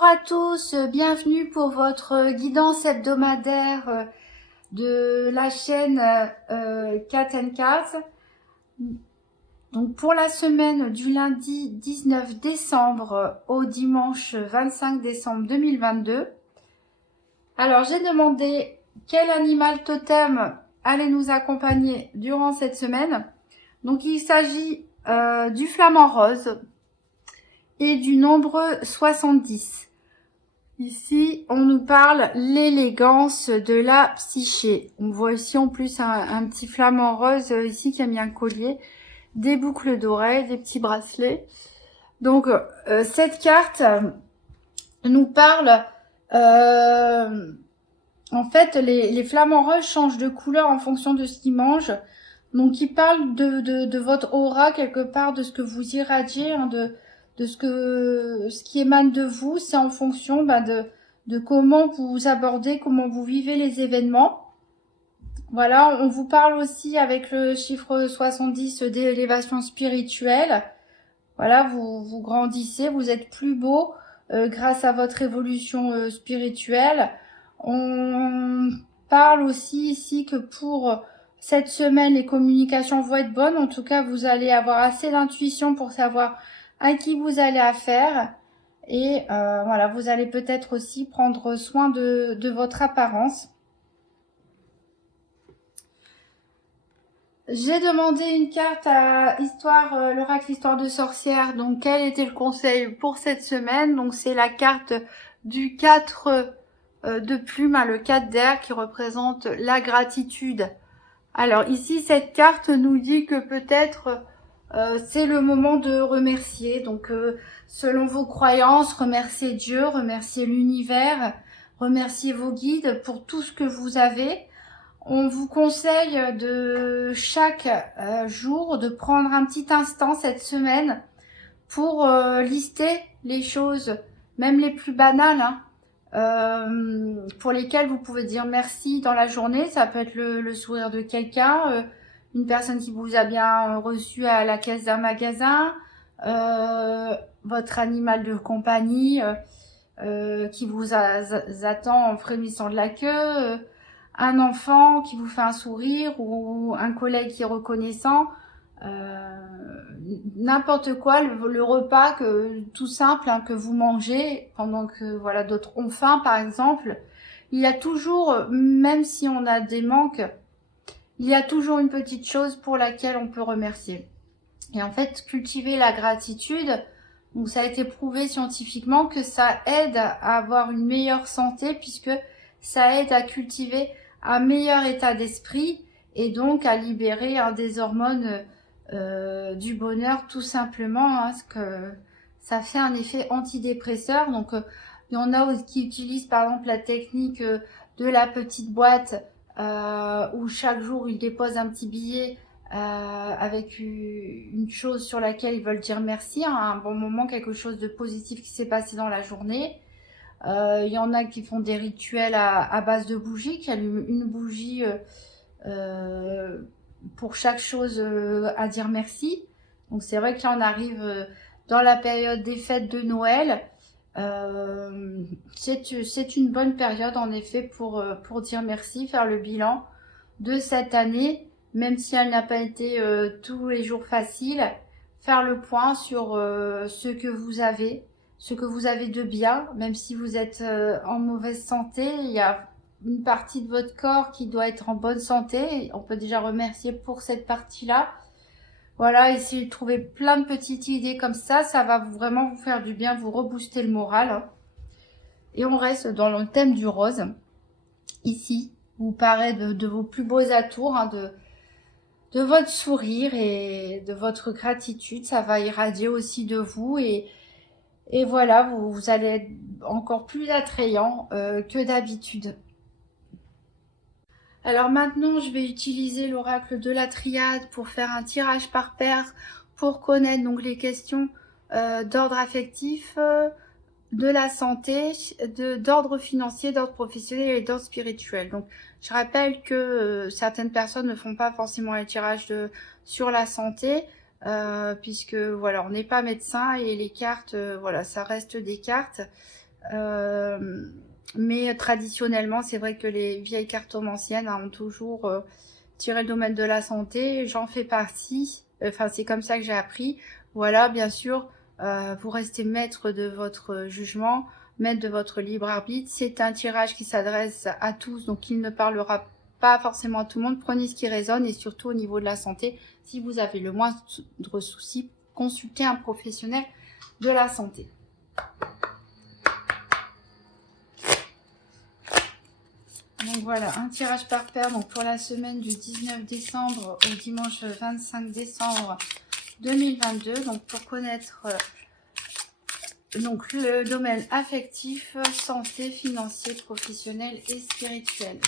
Bonjour à tous, bienvenue pour votre guidance hebdomadaire de la chaîne Cat Cat. Donc pour la semaine du lundi 19 décembre au dimanche 25 décembre 2022. Alors j'ai demandé quel animal totem allait nous accompagner durant cette semaine. Donc il s'agit du flamant rose et du nombre 70. Ici, on nous parle l'élégance de la psyché. On voit ici en plus un petit flamant rose ici qui a mis un collier, des boucles d'oreilles, des petits bracelets. Donc, cette carte nous parle... en fait, les flamants roses changent de couleur en fonction de ce qu'ils mangent. Donc, ils parlent de votre aura quelque part, de ce que vous irradiez, hein, de ce qui émane de vous. C'est en fonction de comment vous abordez, comment vous vivez les événements. Voilà, on vous parle aussi avec le chiffre 70 d'élévation spirituelle. Voilà, vous grandissez, vous êtes plus beau grâce à votre évolution spirituelle. On parle aussi ici que pour cette semaine, les communications vont être bonnes. En tout cas, vous allez avoir assez d'intuition pour savoir à qui vous allez affaire. Et voilà, vous allez peut-être aussi prendre soin de votre apparence. J'ai demandé une carte à l'oracle Histoire de sorcière. Donc, quel était le conseil pour cette semaine? Donc, c'est la carte du 4 de plume, hein, le 4 d'air qui représente la gratitude. Alors, ici, cette carte nous dit que peut-être c'est le moment de remercier. Donc, selon vos croyances, remerciez Dieu, remerciez l'univers, remerciez vos guides pour tout ce que vous avez. On vous conseille de chaque jour de prendre un petit instant cette semaine pour lister les choses, même les plus banales, hein, pour lesquelles vous pouvez dire merci dans la journée. Ça peut être le sourire de quelqu'un, une personne qui vous a bien reçu à la caisse d'un magasin, votre animal de compagnie qui vous attend en frémissant de la queue, un enfant qui vous fait un sourire ou un collègue qui est reconnaissant, n'importe quoi, le repas tout simple, hein, que vous mangez pendant que voilà d'autres ont faim par exemple. Il y a toujours, même si on a des manques, il y a toujours une petite chose pour laquelle on peut remercier. Et en fait, cultiver la gratitude, donc ça a été prouvé scientifiquement que ça aide à avoir une meilleure santé, puisque ça aide à cultiver un meilleur état d'esprit et donc à libérer des hormones du bonheur tout simplement, hein, parce que ça fait un effet antidépresseur. Donc il y en a qui utilisent par exemple la technique de la petite boîte où chaque jour ils déposent un petit billet avec une chose sur laquelle ils veulent dire merci, hein, un bon moment, quelque chose de positif qui s'est passé dans la journée. Il y en a qui font des rituels à base de bougies, qui allument une bougie pour chaque chose à dire merci. Donc c'est vrai que là on arrive dans la période des fêtes de Noël. C'est une bonne période en effet pour dire merci, faire le bilan de cette année, même si elle n'a pas été tous les jours facile. Faire le point sur ce que vous avez de bien, même si vous êtes en mauvaise santé. Il y a une partie de votre corps qui doit être en bonne santé. On peut déjà remercier pour cette partie-là. Voilà, essayez de trouver plein de petites idées comme ça. Ça va vraiment vous faire du bien, vous rebooster le moral, hein. Et on reste dans le thème du rose. Ici, vous parlez de vos plus beaux atours, hein, de votre sourire et de votre gratitude. Ça va irradier aussi de vous et voilà, vous allez être encore plus attrayant que d'habitude. Alors maintenant, je vais utiliser l'oracle de la triade pour faire un tirage par paire pour connaître donc les questions d'ordre affectif, de la santé, d'ordre financier, d'ordre professionnel et d'ordre spirituel. Donc je rappelle que certaines personnes ne font pas forcément les tirages sur la santé. Puisque voilà, on n'est pas médecin et les cartes, voilà, ça reste des cartes. Mais traditionnellement, c'est vrai que les vieilles cartomanciennes ont toujours tiré le domaine de la santé. J'en fais partie. Enfin, c'est comme ça que j'ai appris. Voilà, bien sûr, vous restez maître de votre jugement, maître de votre libre arbitre. C'est un tirage qui s'adresse à tous, donc il ne parlera pas forcément à tout le monde. Prenez ce qui résonne et surtout au niveau de la santé, si vous avez le moindre souci, consultez un professionnel de la santé. Donc voilà, un tirage par paire donc pour la semaine du 19 décembre au dimanche 25 décembre 2022. Donc pour connaître donc le domaine affectif, santé, financier, professionnel et spirituel.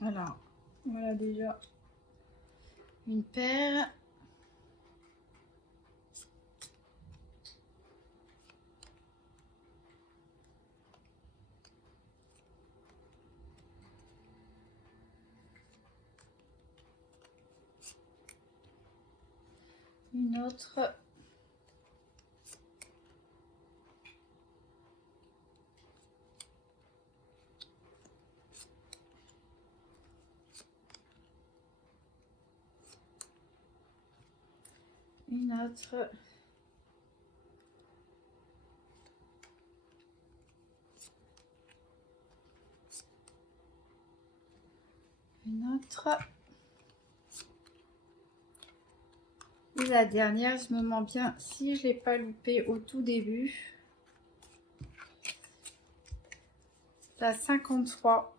Alors, voilà déjà une paire. Une autre. Une autre. Une autre. Et la dernière, je me demande bien si je ne l'ai pas loupé au tout début. La 53.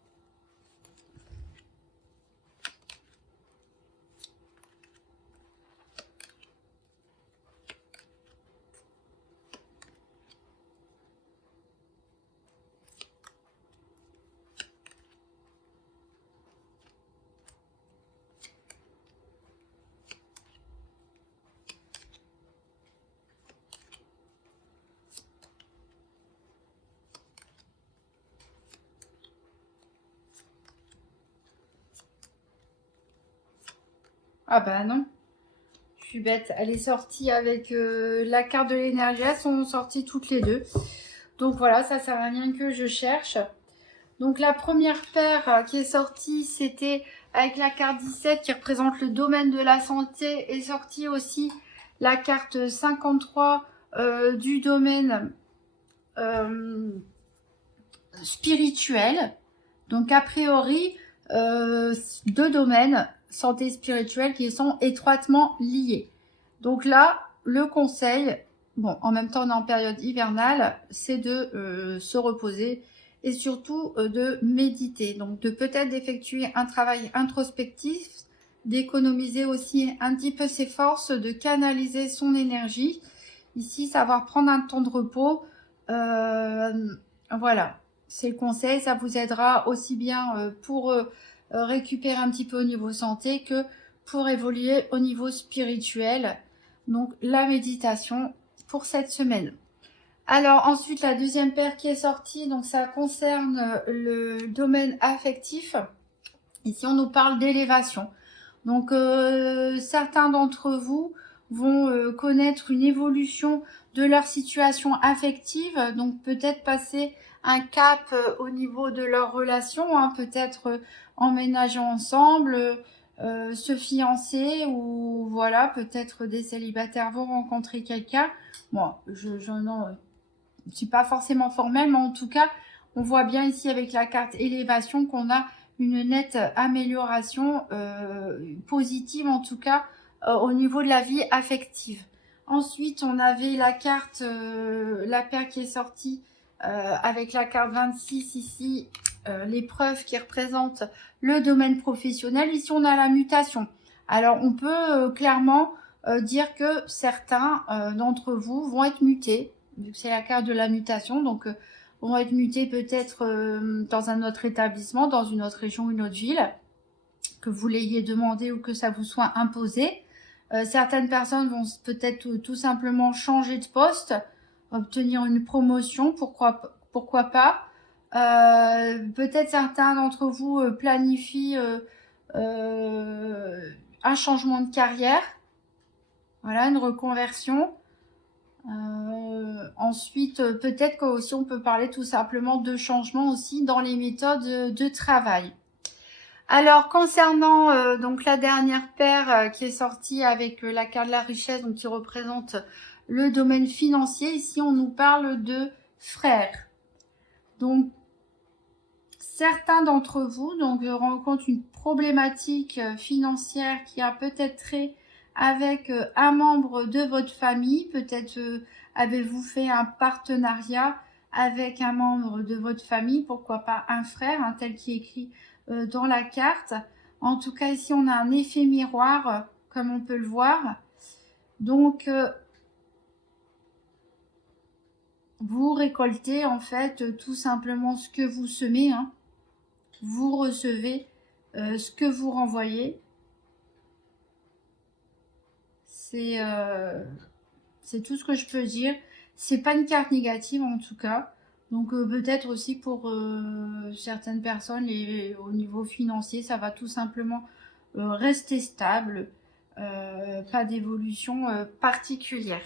Ah bah non, je suis bête. Elle est sortie avec la carte de l'énergie. Elles sont sorties toutes les deux. Donc voilà, ça sert à rien que je cherche. Donc la première paire qui est sortie, c'était avec la carte 17 qui représente le domaine de la santé. Est sortie aussi la carte 53 du domaine spirituel. Donc a priori, deux domaines santé spirituelle qui sont étroitement liés. Donc là, le conseil, bon, en même temps on est en période hivernale, c'est de se reposer et surtout de méditer. Donc de peut-être d'effectuer un travail introspectif, d'économiser aussi un petit peu ses forces, de canaliser son énergie. Ici, savoir prendre un temps de repos. Voilà, c'est le conseil. Ça vous aidera aussi bien pour récupérer un petit peu au niveau santé que pour évoluer au niveau spirituel. Donc la méditation pour cette semaine. Alors ensuite la deuxième paire qui est sortie, donc ça concerne le domaine affectif. Ici on nous parle d'élévation. Donc certains d'entre vous vont connaître une évolution de leur situation affective, donc peut-être passer un cap au niveau de leur relation, hein, peut-être emménager ensemble, se fiancer, ou voilà, peut-être des célibataires vont rencontrer quelqu'un. Bon, je n'en suis pas forcément formelle, mais en tout cas, on voit bien ici avec la carte élévation qu'on a une nette amélioration positive, en tout cas au niveau de la vie affective. Ensuite, on avait la carte, la paire qui est sortie avec la carte 26 ici, l'épreuve qui représente le domaine professionnel. Ici, on a la mutation. Alors, on peut clairement dire que certains d'entre vous vont être mutés, vu que c'est la carte de la mutation, donc vont être mutés peut-être dans un autre établissement, dans une autre région, une autre ville, que vous l'ayez demandé ou que ça vous soit imposé. Certaines personnes vont peut-être tout simplement changer de poste, obtenir une promotion, pourquoi pas. Peut-être certains d'entre vous planifient un changement de carrière, voilà, une reconversion. Ensuite, peut-être qu'aussi on peut parler tout simplement de changement aussi dans les méthodes de travail. Alors concernant donc la dernière paire qui est sortie avec la carte de la richesse, donc qui représente le domaine financier, ici on nous parle de frères. Donc certains d'entre vous donc rencontrent une problématique financière qui a peut-être trait avec un membre de votre famille. Peut-être avez-vous fait un partenariat avec un membre de votre famille, pourquoi pas un frère, hein, tel qui est écrit dans la carte. En tout cas, ici, on a un effet miroir, comme on peut le voir. Donc, vous récoltez en fait tout simplement ce que vous semez, hein. Vous recevez ce que vous renvoyez. C'est tout ce que je peux dire. C'est pas une carte négative en tout cas. Donc peut-être aussi pour certaines personnes, au niveau financier, ça va tout simplement rester stable. Pas d'évolution particulière.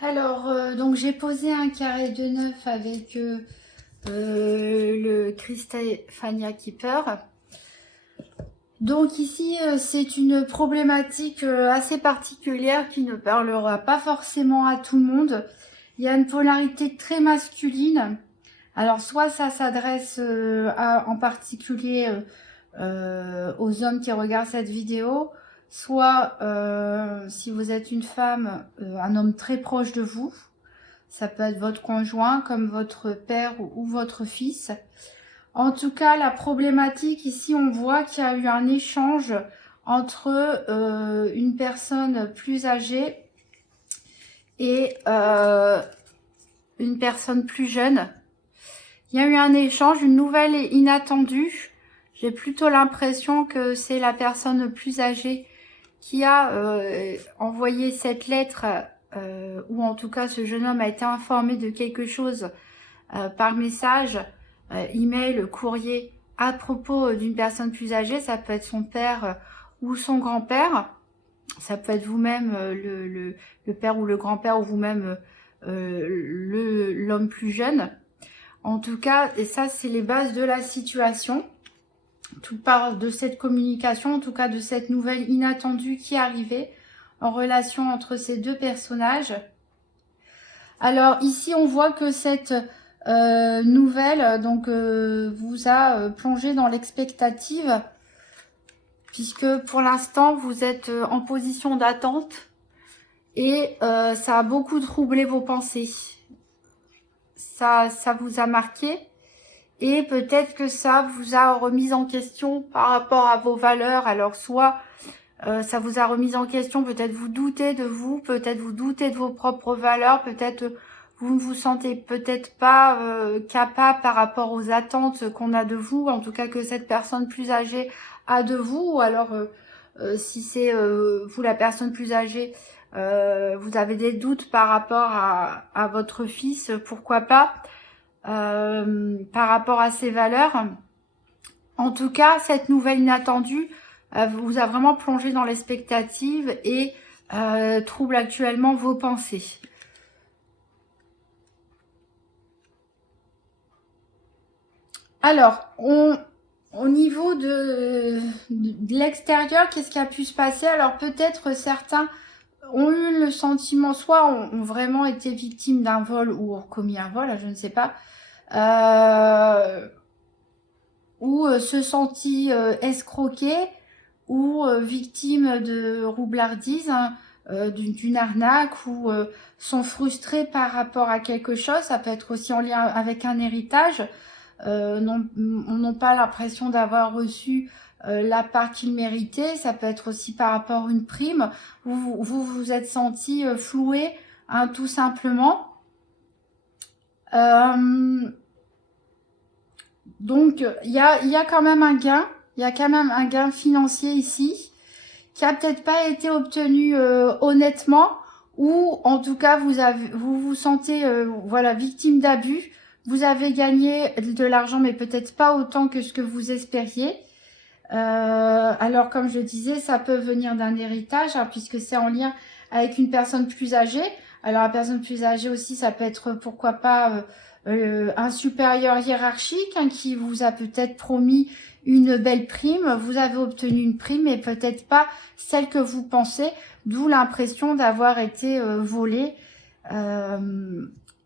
Alors, donc j'ai posé un carré de 9 avec le Cristafania Keeper. Donc ici, c'est une problématique assez particulière qui ne parlera pas forcément à tout le monde. Il y a une polarité très masculine. Alors soit ça s'adresse en particulier aux hommes qui regardent cette vidéo, soit si vous êtes une femme, un homme très proche de vous. Ça peut être votre conjoint, comme votre père ou votre fils. En tout cas, la problématique ici, on voit qu'il y a eu un échange entre une personne plus âgée et une personne plus jeune. Il y a eu un échange, une nouvelle et inattendue. J'ai plutôt l'impression que c'est la personne plus âgée qui a envoyé cette lettre, ou en tout cas ce jeune homme a été informé de quelque chose par message, email, courrier, à propos d'une personne plus âgée. Ça peut être son père ou son grand-père. Ça peut être vous-même, le père ou le grand-père, ou vous-même l'homme plus jeune. En tout cas, et ça, c'est les bases de la situation. Tout part de cette communication, en tout cas de cette nouvelle inattendue qui est arrivée en relation entre ces deux personnages. Alors ici, on voit que cette nouvelle donc vous a plongé dans l'expectative, puisque pour l'instant, vous êtes en position d'attente et ça a beaucoup troublé vos pensées. Ça vous a marqué. Et peut-être que ça vous a remis en question par rapport à vos valeurs. Alors soit ça vous a remis en question, peut-être vous doutez de vous, peut-être vous doutez de vos propres valeurs, peut-être vous ne vous sentez peut-être pas capable par rapport aux attentes qu'on a de vous, en tout cas que cette personne plus âgée a de vous. Ou alors si c'est vous la personne plus âgée, vous avez des doutes par rapport à votre fils, pourquoi pas. Par rapport à ses valeurs. En tout cas, cette nouvelle inattendue vous a vraiment plongé dans l'expectative et trouble actuellement vos pensées. Alors, au niveau de l'extérieur, qu'est-ce qui a pu se passer? Alors, peut-être certains ont eu le sentiment, soit ont vraiment été victimes d'un vol ou ont commis un vol, je ne sais pas, ou se sentit escroqués, ou victimes de roublardise, hein, d'une arnaque, ou sont frustrés par rapport à quelque chose. Ça peut être aussi en lien avec un héritage. N'ont pas l'impression d'avoir reçu la part qu'ils méritaient. Ça peut être aussi par rapport à une prime. Vous êtes senti floué, hein, tout simplement. Donc, il y a quand même un gain. Il y a quand même un gain financier ici qui a peut-être pas été obtenu honnêtement, ou en tout cas vous vous sentez voilà, victime d'abus. Vous avez gagné de l'argent, mais peut-être pas autant que ce que vous espériez. Alors, comme je disais, ça peut venir d'un héritage, hein, puisque c'est en lien avec une personne plus âgée. Alors, la personne plus âgée aussi, ça peut être, pourquoi pas, un supérieur hiérarchique, hein, qui vous a peut-être promis une belle prime. Vous avez obtenu une prime, mais peut-être pas celle que vous pensez, d'où l'impression d'avoir été volé.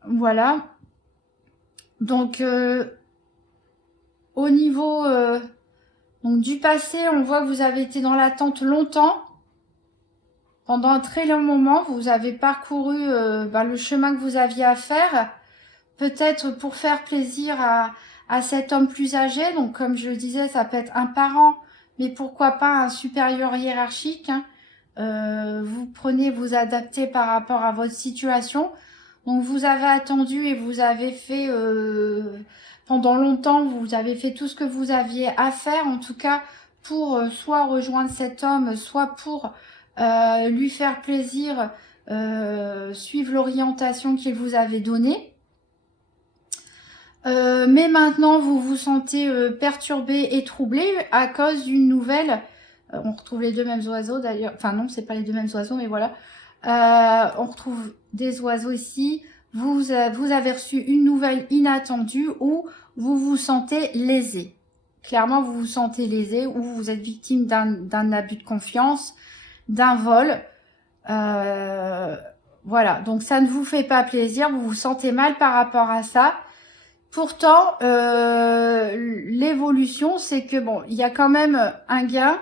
Voilà. Donc, au niveau donc du passé, on voit que vous avez été dans l'attente longtemps. Pendant un très long moment, vous avez parcouru le chemin que vous aviez à faire. Peut-être pour faire plaisir à cet homme plus âgé. Donc, comme je le disais, ça peut être un parent, mais pourquoi pas un supérieur hiérarchique, hein. Vous prenez, vous adaptez par rapport à votre situation. Donc, vous avez attendu et vous avez fait, pendant longtemps, vous avez fait tout ce que vous aviez à faire, en tout cas, pour soit rejoindre cet homme, soit pour lui faire plaisir, suivre l'orientation qu'il vous avait donnée. Mais maintenant, vous vous sentez perturbé et troublé à cause d'une nouvelle. On retrouve les deux mêmes oiseaux d'ailleurs. Enfin non, c'est pas les deux mêmes oiseaux, mais voilà. On retrouve des oiseaux ici. Vous avez reçu une nouvelle inattendue où vous vous sentez lésé. Clairement, vous vous sentez lésé, ou vous êtes victime d'un abus de confiance, d'un vol. Voilà, donc ça ne vous fait pas plaisir, vous vous sentez mal par rapport à ça. Pourtant, l'évolution, c'est que bon, il y a quand même un gain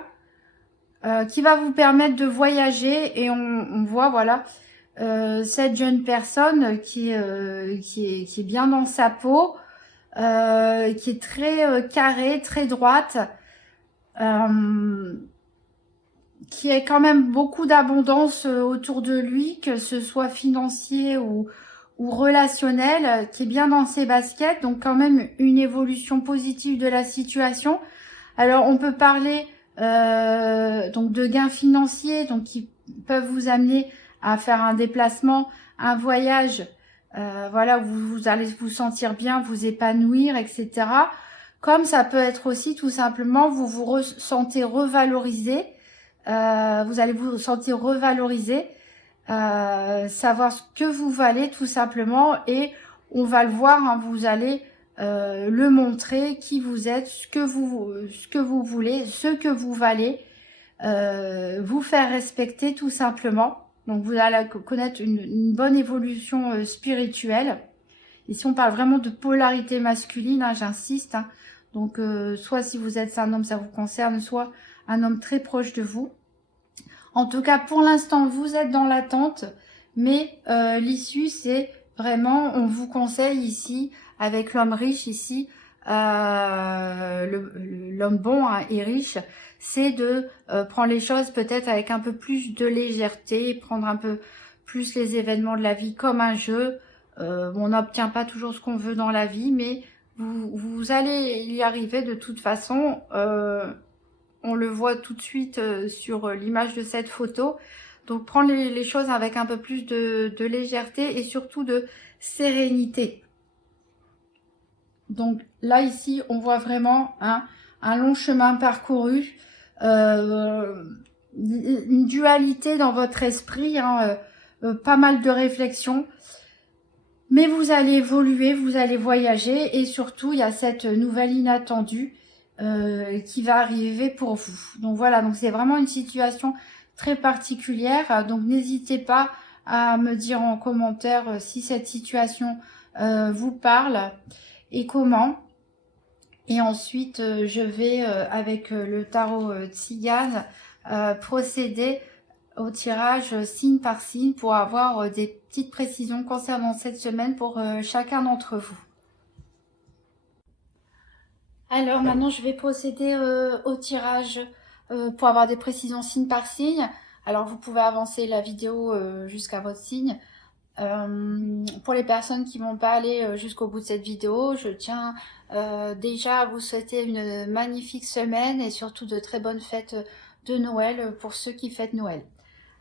qui va vous permettre de voyager, et on voit, voilà, cette jeune personne qui est bien dans sa peau, qui est très carrée, très droite, qui a quand même beaucoup d'abondance autour de lui, que ce soit financier ou relationnel, qui est bien dans ses baskets, donc quand même une évolution positive de la situation. Alors on peut parler donc de gains financiers, donc qui peuvent vous amener à faire un déplacement, un voyage, voilà, où vous allez vous sentir bien, vous épanouir, etc. Comme ça peut être aussi tout simplement, vous vous ressentez revalorisé, vous allez vous sentir revalorisé, savoir ce que vous valez tout simplement, et on va le voir, hein, vous allez le montrer, qui vous êtes, ce que vous voulez, ce que vous valez, vous faire respecter tout simplement. Donc vous allez connaître une bonne évolution spirituelle. Ici on parle vraiment de polarité masculine, hein, j'insiste, hein. Donc soit si vous êtes un homme, ça vous concerne, soit un homme très proche de vous. En tout cas, pour l'instant, vous êtes dans l'attente, mais l'issue, c'est vraiment, on vous conseille ici, avec l'homme riche ici, l'homme bon, hein, et riche, c'est de prendre les choses peut-être avec un peu plus de légèreté, prendre un peu plus les événements de la vie comme un jeu. On n'obtient pas toujours ce qu'on veut dans la vie, mais vous allez y arriver de toute façon. On le voit tout de suite sur l'image de cette photo. Donc prendre les choses avec un peu plus de légèreté et surtout de sérénité. Donc là ici on voit vraiment, hein, un long chemin parcouru, une dualité dans votre esprit, hein, pas mal de réflexions. Mais vous allez évoluer, vous allez voyager et surtout, il y a cette nouvelle inattendue qui va arriver pour vous. Donc voilà, donc c'est vraiment une situation très particulière. Donc n'hésitez pas à me dire en commentaire si cette situation vous parle et comment. Et ensuite, je vais, avec le tarot Tzigane, procéder au tirage signe par signe pour avoir des petites précisions concernant cette semaine pour chacun d'entre vous. Alors maintenant, je vais procéder au tirage pour avoir des précisions signe par signe. Alors, vous pouvez avancer la vidéo jusqu'à votre signe. Pour les personnes qui ne vont pas aller jusqu'au bout de cette vidéo, je tiens déjà à vous souhaiter une magnifique semaine et surtout de très bonnes fêtes de Noël pour ceux qui fêtent Noël.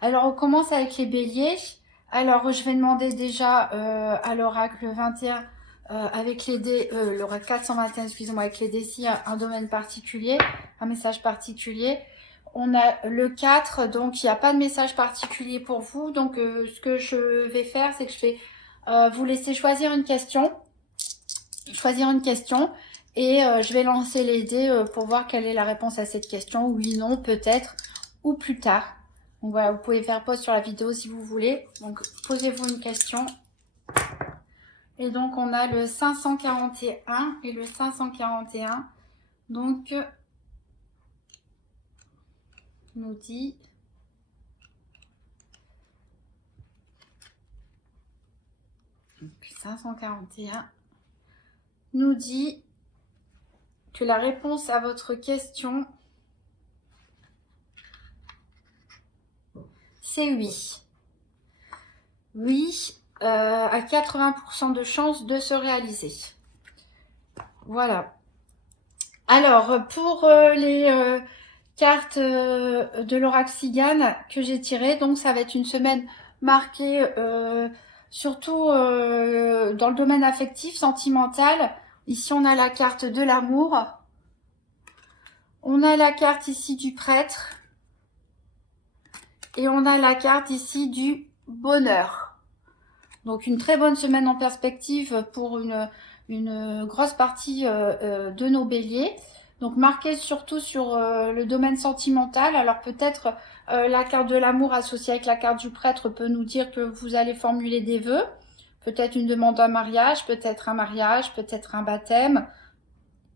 Alors, on commence avec les béliers. Alors, je vais demander déjà à l'oracle 21 avec les dés, l'oracle 421, excusez-moi, avec les dés, si un domaine particulier, un message particulier. On a le 4, donc il n'y a pas de message particulier pour vous. Donc, ce que je vais faire, c'est que je vais vous laisser choisir une question. Et je vais lancer les dés pour voir quelle est la réponse à cette question. Oui, non, peut-être, ou plus tard. Donc voilà, vous pouvez faire pause sur la vidéo si vous voulez. Donc, posez-vous une question. Et donc, on a le 541 et le 541. Donc, nous dit... Donc, 541 nous dit que la réponse à votre question, c'est oui. Oui, à 80% de chances de se réaliser. Voilà. Alors, pour les cartes de l'oracle Tzigane que j'ai tirées, donc ça va être une semaine marquée surtout dans le domaine affectif, sentimental. Ici, on a la carte de l'amour. On a la carte ici du prêtre. Et on a la carte ici du bonheur. Donc, une très bonne semaine en perspective pour une grosse partie de nos béliers. Donc, marquée surtout sur le domaine sentimental. Alors, peut-être la carte de l'amour associée avec la carte du prêtre peut nous dire que vous allez formuler des vœux. Peut-être une demande en mariage, peut-être un mariage, peut-être un baptême.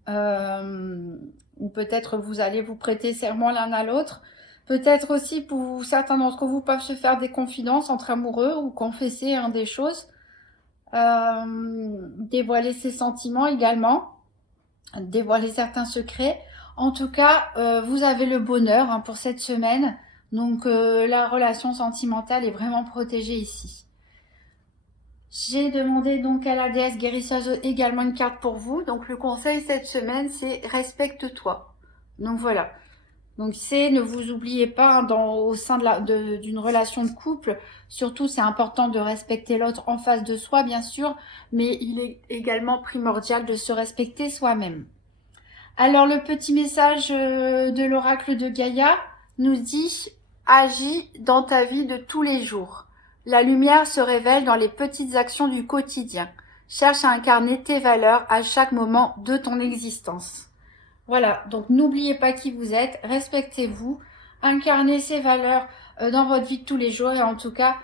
Ou peut-être vous allez vous prêter serment l'un à l'autre. Peut-être aussi pour certains d'entre vous peuvent se faire des confidences entre amoureux ou confesser des choses. Dévoiler ses sentiments également. Dévoiler certains secrets. En tout cas, vous avez le bonheur pour cette semaine. Donc la relation sentimentale est vraiment protégée ici. J'ai demandé donc à la déesse guérisseuse également une carte pour vous. Donc le conseil cette semaine, c'est respecte-toi. Donc voilà. Donc c'est ne vous oubliez pas au sein d'une relation de couple. Surtout, c'est important de respecter l'autre en face de soi, bien sûr. Mais il est également primordial de se respecter soi-même. Alors le petit message de l'oracle de Gaïa nous dit « Agis dans ta vie de tous les jours ». La lumière se révèle dans les petites actions du quotidien. Cherche à incarner tes valeurs à chaque moment de ton existence. Voilà, donc n'oubliez pas qui vous êtes, respectez-vous, incarnez ces valeurs dans votre vie de tous les jours et en tout cas,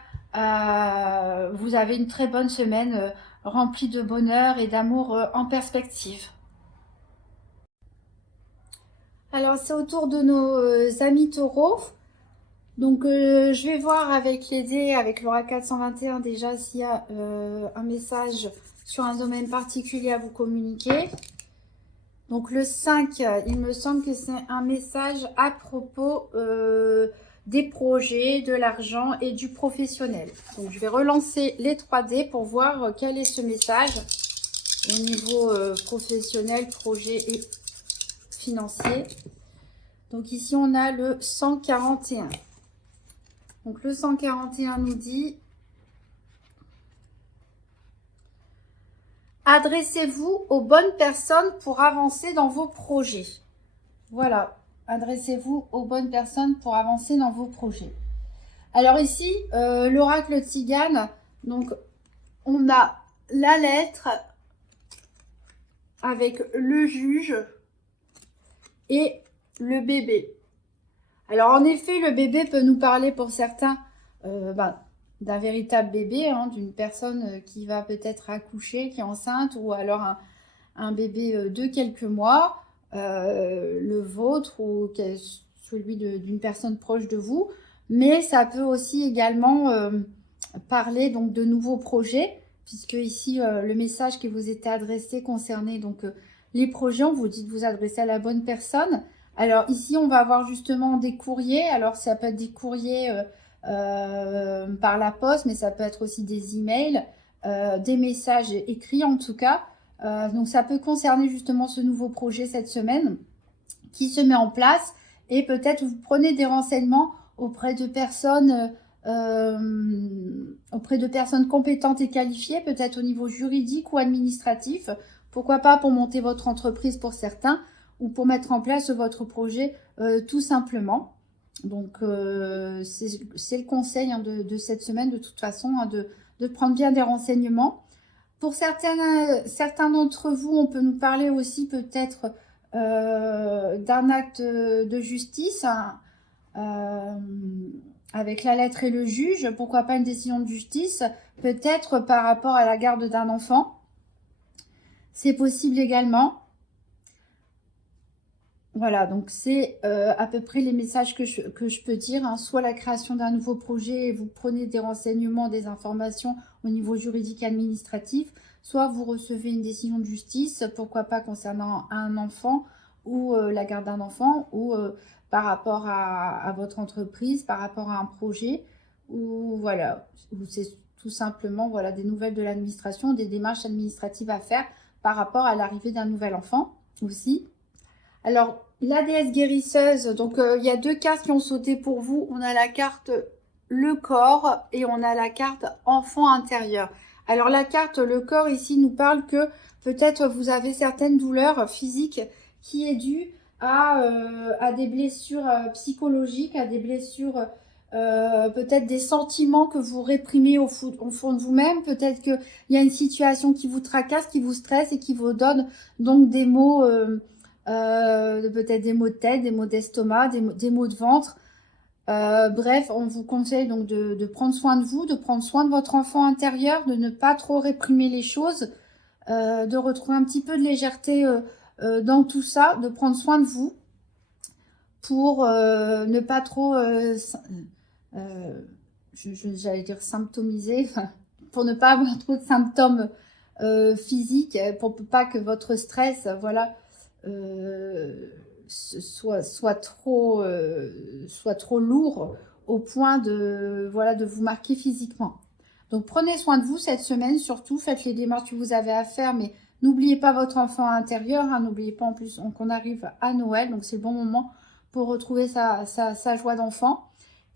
vous avez une très bonne semaine remplie de bonheur et d'amour en perspective. Alors, c'est au tour de nos amis taureaux. Donc, je vais voir avec les dés, avec l'oracle 421 déjà, s'il y a un message sur un domaine particulier à vous communiquer. Donc, le 5, il me semble que c'est un message à propos des projets, de l'argent et du professionnel. Donc, je vais relancer les 3 dés pour voir quel est ce message au niveau professionnel, projet et financier. Donc, ici, on a le 141. Donc, le 141 nous dit « Adressez-vous aux bonnes personnes pour avancer dans vos projets. Voilà, adressez-vous aux bonnes personnes pour avancer dans vos projets. Alors ici, l'oracle Tzigane, donc on a la lettre avec le juge et le bébé. Alors en effet, le bébé peut nous parler pour certains d'un véritable bébé, hein, d'une personne qui va peut-être accoucher, qui est enceinte, ou alors un bébé de quelques mois, le vôtre ou celui d'une personne proche de vous. Mais ça peut aussi également parler donc de nouveaux projets, puisque ici le message qui vous était adressé concernait donc les projets. On vous dit de vous adresser à la bonne personne. Alors ici on va avoir justement des courriers. Alors ça peut être des courriers par la poste, mais ça peut être aussi des emails, des messages écrits en tout cas. Donc ça peut concerner justement ce nouveau projet cette semaine qui se met en place, et peut-être vous prenez des renseignements auprès de personnes compétentes et qualifiées, peut-être au niveau juridique ou administratif. Pourquoi pas pour monter votre entreprise pour certains, ou pour mettre en place votre projet tout simplement. Donc c'est le conseil hein, de cette semaine de toute façon, hein, de prendre bien des renseignements. Pour certains d'entre vous, on peut nous parler aussi peut-être d'un acte de justice, hein, avec la lettre et le juge. Pourquoi pas une décision de justice, peut-être par rapport à la garde d'un enfant. C'est possible également. Voilà, donc c'est à peu près les messages que je peux dire. Hein. Soit la création d'un nouveau projet et vous prenez des renseignements, des informations au niveau juridique et administratif, soit vous recevez une décision de justice, pourquoi pas concernant un enfant ou la garde d'un enfant, ou par rapport à votre entreprise, par rapport à un projet, ou voilà, ou c'est tout simplement voilà, des nouvelles de l'administration, des démarches administratives à faire par rapport à l'arrivée d'un nouvel enfant aussi. Alors, la déesse guérisseuse, donc il y a deux cartes qui ont sauté pour vous. On a la carte le corps et on a la carte enfant intérieur. Alors, la carte le corps ici nous parle que peut-être vous avez certaines douleurs physiques qui est due à des blessures psychologiques, à des blessures, peut-être des sentiments que vous réprimez au fond de vous-même. Peut-être qu'il y a une situation qui vous tracasse, qui vous stresse et qui vous donne donc des mots... peut-être des maux de tête, des maux d'estomac, des maux de ventre. Bref, on vous conseille donc de prendre soin de vous, de prendre soin de votre enfant intérieur, de ne pas trop réprimer les choses, de retrouver un petit peu de légèreté dans tout ça, de prendre soin de vous pour ne pas trop, j'allais dire symptomiser, pour ne pas avoir trop de symptômes physiques, pour pas que votre stress, voilà, soit trop lourd au point de vous marquer physiquement. Donc prenez soin de vous cette semaine, surtout faites les démarches que vous avez à faire, mais n'oubliez pas votre enfant intérieur, hein, n'oubliez pas en plus qu'on arrive à Noël, donc c'est le bon moment pour retrouver sa joie d'enfant.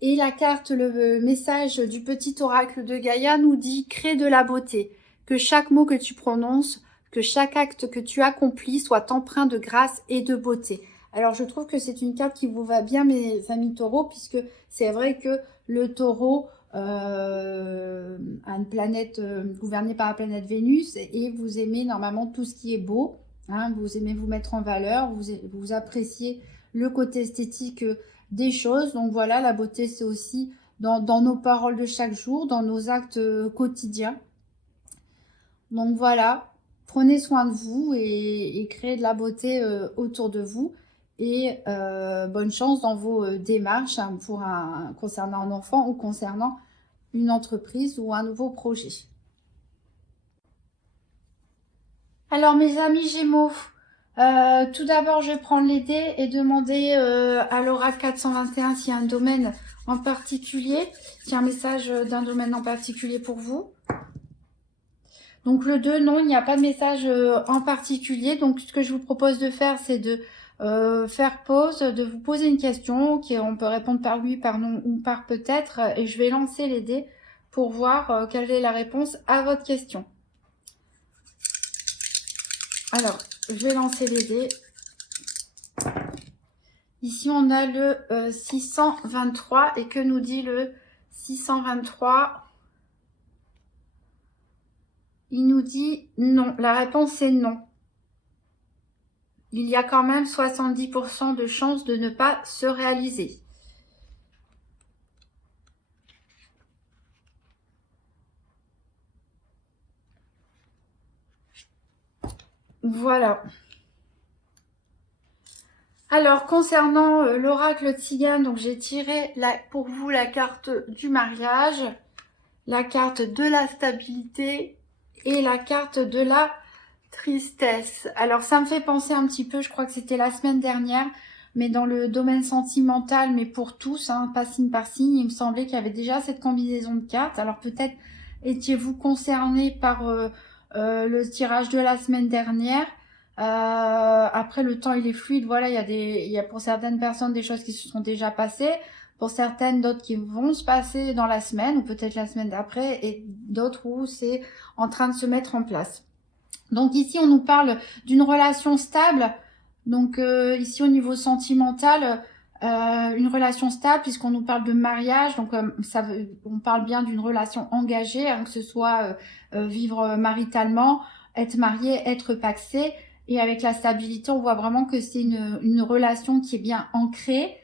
Et la carte, le message du petit oracle de Gaïa nous dit « Crée de la beauté, que chaque mot que tu prononces, que chaque acte que tu accomplis soit empreint de grâce et de beauté. » Alors, je trouve que c'est une carte qui vous va bien, mes amis taureaux, puisque c'est vrai que le taureau a une planète gouvernée par la planète Vénus, et vous aimez normalement tout ce qui est beau. Hein, vous aimez vous mettre en valeur, vous appréciez le côté esthétique des choses. Donc voilà, la beauté, c'est aussi dans nos paroles de chaque jour, dans nos actes quotidiens. Donc voilà. Prenez soin de vous et créez de la beauté autour de vous. Et bonne chance dans vos démarches hein, concernant un enfant ou concernant une entreprise ou un nouveau projet. Alors mes amis Gémeaux, tout d'abord je vais prendre les dés et demander à l'oracle 421 s'il y a un domaine en particulier, s'il y a un message d'un domaine en particulier pour vous. Donc le 2, non, il n'y a pas de message en particulier. Donc ce que je vous propose de faire, c'est de faire pause, de vous poser une question, on peut répondre par oui, par non ou par peut-être. Et je vais lancer les dés pour voir quelle est la réponse à votre question. Alors, je vais lancer les dés. Ici, on a le 623. Et que nous dit le 623? Il nous dit non. La réponse est non. Il y a quand même 70% de chances de ne pas se réaliser. Voilà. Alors, concernant l'oracle Tzigane, donc j'ai tiré pour vous la carte du mariage, la carte de la stabilité et la carte de la tristesse. Alors, ça me fait penser un petit peu, je crois que c'était la semaine dernière, mais dans le domaine sentimental, mais pour tous, hein, pas signe par signe, il me semblait qu'il y avait déjà cette combinaison de cartes. Alors, peut-être étiez-vous concerné par le tirage de la semaine dernière. Après, le temps il est fluide. Voilà, il y a pour certaines personnes des choses qui se sont déjà passées, pour certaines d'autres qui vont se passer dans la semaine ou peut-être la semaine d'après, et d'autres où c'est en train de se mettre en place. Donc ici, on nous parle d'une relation stable. Donc ici, au niveau sentimental, une relation stable, puisqu'on nous parle de mariage. Donc on parle bien d'une relation engagée, hein, que ce soit vivre maritalement, être marié, être pacsé. Et avec la stabilité, on voit vraiment que c'est une relation qui est bien ancrée.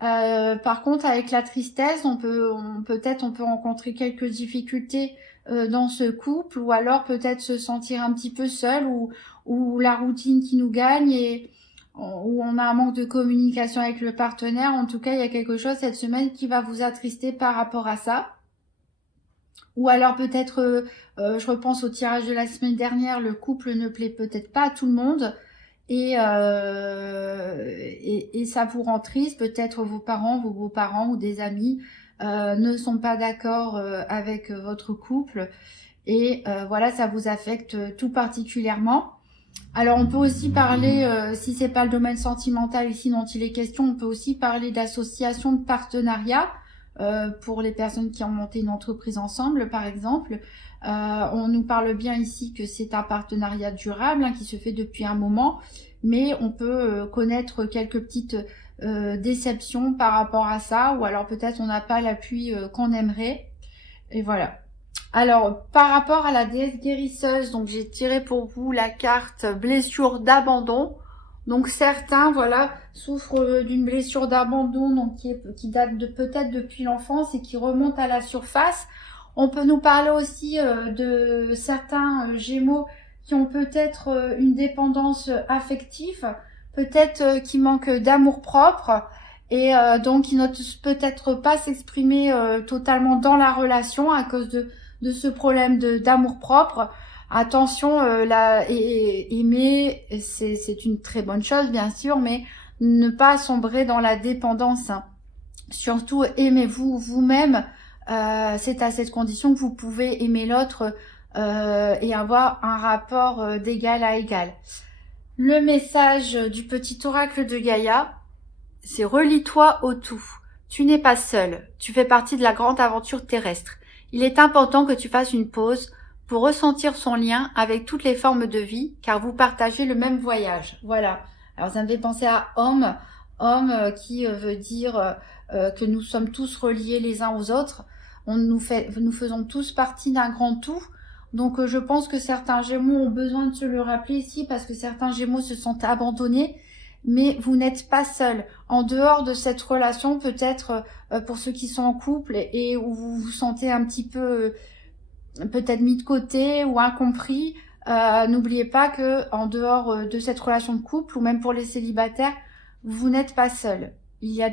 Par contre, avec la tristesse, on peut rencontrer quelques difficultés dans ce couple, ou alors peut-être se sentir un petit peu seul, ou la routine qui nous gagne, et où on a un manque de communication avec le partenaire. En tout cas, il y a quelque chose cette semaine qui va vous attrister par rapport à ça. Ou alors peut-être, je repense au tirage de la semaine dernière, le couple ne plaît peut-être pas à tout le monde. Et ça vous rend triste. Peut-être vos parents, vos beaux-parents ou des amis ne sont pas d'accord avec votre couple. Et voilà, ça vous affecte tout particulièrement. Alors on peut aussi parler, si c'est pas le domaine sentimental ici dont il est question, on peut aussi parler d'association, de partenariat, pour les personnes qui ont monté une entreprise ensemble, par exemple. On nous parle bien ici que c'est un partenariat durable, hein, qui se fait depuis un moment, mais on peut connaître quelques petites déceptions par rapport à ça, ou alors peut-être on n'a pas l'appui qu'on aimerait. Et voilà. Alors, par rapport à la déesse guérisseuse, donc j'ai tiré pour vous la carte blessure d'abandon. Donc certains, voilà, souffrent d'une blessure d'abandon, donc qui date de peut-être depuis l'enfance et qui remonte à la surface. On peut nous parler aussi de certains Gémeaux qui ont peut-être une dépendance affective, peut-être qui manquent d'amour propre, et donc qui n'osent peut-être pas s'exprimer totalement dans la relation à cause de ce problème d'amour propre. Attention, aimer, c'est une très bonne chose, bien sûr, mais ne pas sombrer dans la dépendance, hein. Surtout, aimez-vous vous-même. C'est à cette condition que vous pouvez aimer l'autre et avoir un rapport d'égal à égal. Le message du petit oracle de Gaïa, c'est: relie-toi au tout. Tu n'es pas seul. Tu fais partie de la grande aventure terrestre. Il est important que tu fasses une pause pour ressentir son lien avec toutes les formes de vie, car vous partagez le même voyage. Voilà. Alors ça me fait penser à homme, qui veut dire que nous sommes tous reliés les uns aux autres. Nous faisons tous partie d'un grand tout. Donc je pense que certains Gémeaux ont besoin de se le rappeler ici, parce que certains Gémeaux se sentent abandonnés. Mais vous n'êtes pas seul. En dehors de cette relation, peut-être pour ceux qui sont en couple et où vous vous sentez un petit peu peut-être mis de côté ou incompris, n'oubliez pas que en dehors de cette relation de couple, ou même pour les célibataires, vous n'êtes pas seul. Il y a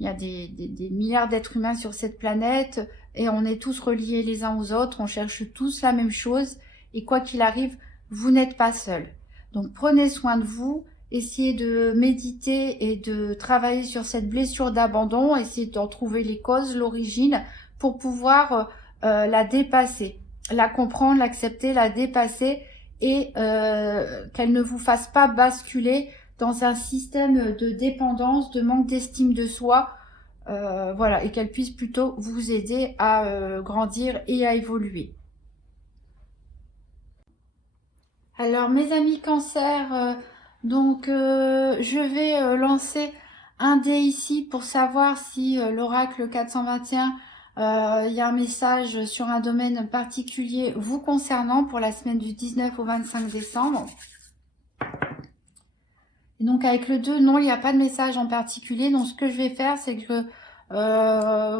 il y a des milliards d'êtres humains sur cette planète, et on est tous reliés les uns aux autres, on cherche tous la même chose, et quoi qu'il arrive, vous n'êtes pas seul. Donc prenez soin de vous, essayez de méditer et de travailler sur cette blessure d'abandon, essayez d'en trouver les causes, l'origine, pour pouvoir la dépasser, la comprendre, l'accepter, la dépasser, et qu'elle ne vous fasse pas basculer dans un système de dépendance, de manque d'estime de soi, voilà, et qu'elle puisse plutôt vous aider à grandir et à évoluer. Alors mes amis Cancer, Donc, je vais lancer un dé ici pour savoir si l'oracle 421, il y a un message sur un domaine particulier vous concernant pour la semaine du 19 au 25 décembre. Et donc avec le 2, non, il n'y a pas de message en particulier. Donc ce que je vais faire, c'est que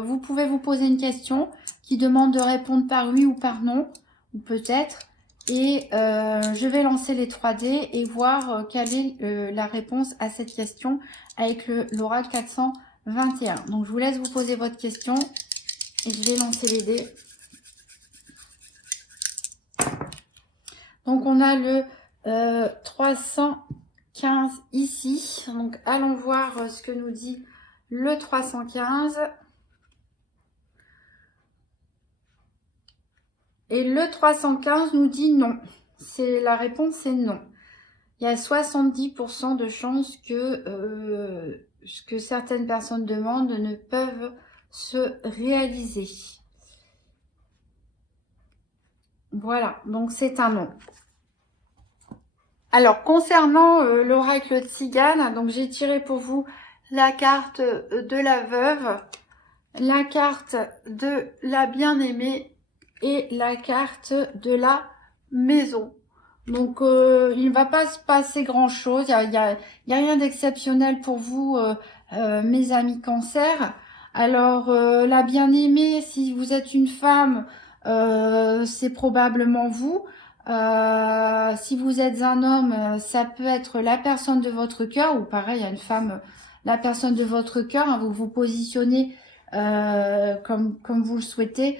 vous pouvez vous poser une question qui demande de répondre par oui ou par non, ou peut-être. Et je vais lancer les 3D et voir quelle est la réponse à cette question avec l'oracle 421. Donc je vous laisse vous poser votre question et je vais lancer les dés. Donc on a le 315 ici. Donc allons voir ce que nous dit le 315. Et le 315 nous dit non. La réponse est non. Il y a 70% de chances que ce que certaines personnes demandent ne peuvent se réaliser. Voilà, donc c'est un non. Alors, concernant l'oracle Tzigane, donc j'ai tiré pour vous la carte de la veuve, la carte de la bien-aimée et la carte de la maison. Donc, il ne va pas se passer grand-chose. Il y a rien d'exceptionnel pour vous, mes amis cancer. Alors, la bien-aimée, si vous êtes une femme, c'est probablement vous. Si vous êtes un homme, ça peut être la personne de votre cœur, ou pareil, à une femme, la personne de votre cœur. Hein, vous vous positionnez comme vous le souhaitez.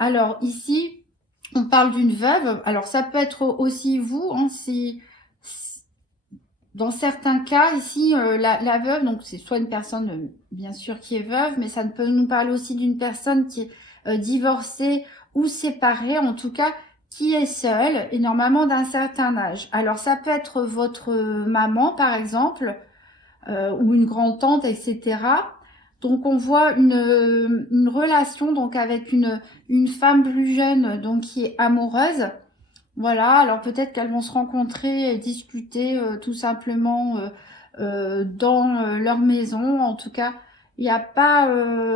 Alors ici, on parle d'une veuve. Alors ça peut être aussi vous, hein, dans certains cas, ici, la veuve, donc c'est soit une personne, bien sûr, qui est veuve, mais ça peut nous parler aussi d'une personne qui est divorcée ou séparée, en tout cas, qui est seule, et normalement d'un certain âge. Alors ça peut être votre maman, par exemple, ou une grand-tante, etc. Donc on voit une relation donc avec une femme plus jeune donc qui est amoureuse. Voilà, alors peut-être qu'elles vont se rencontrer et discuter tout simplement dans leur maison. En tout cas, il n'y a pas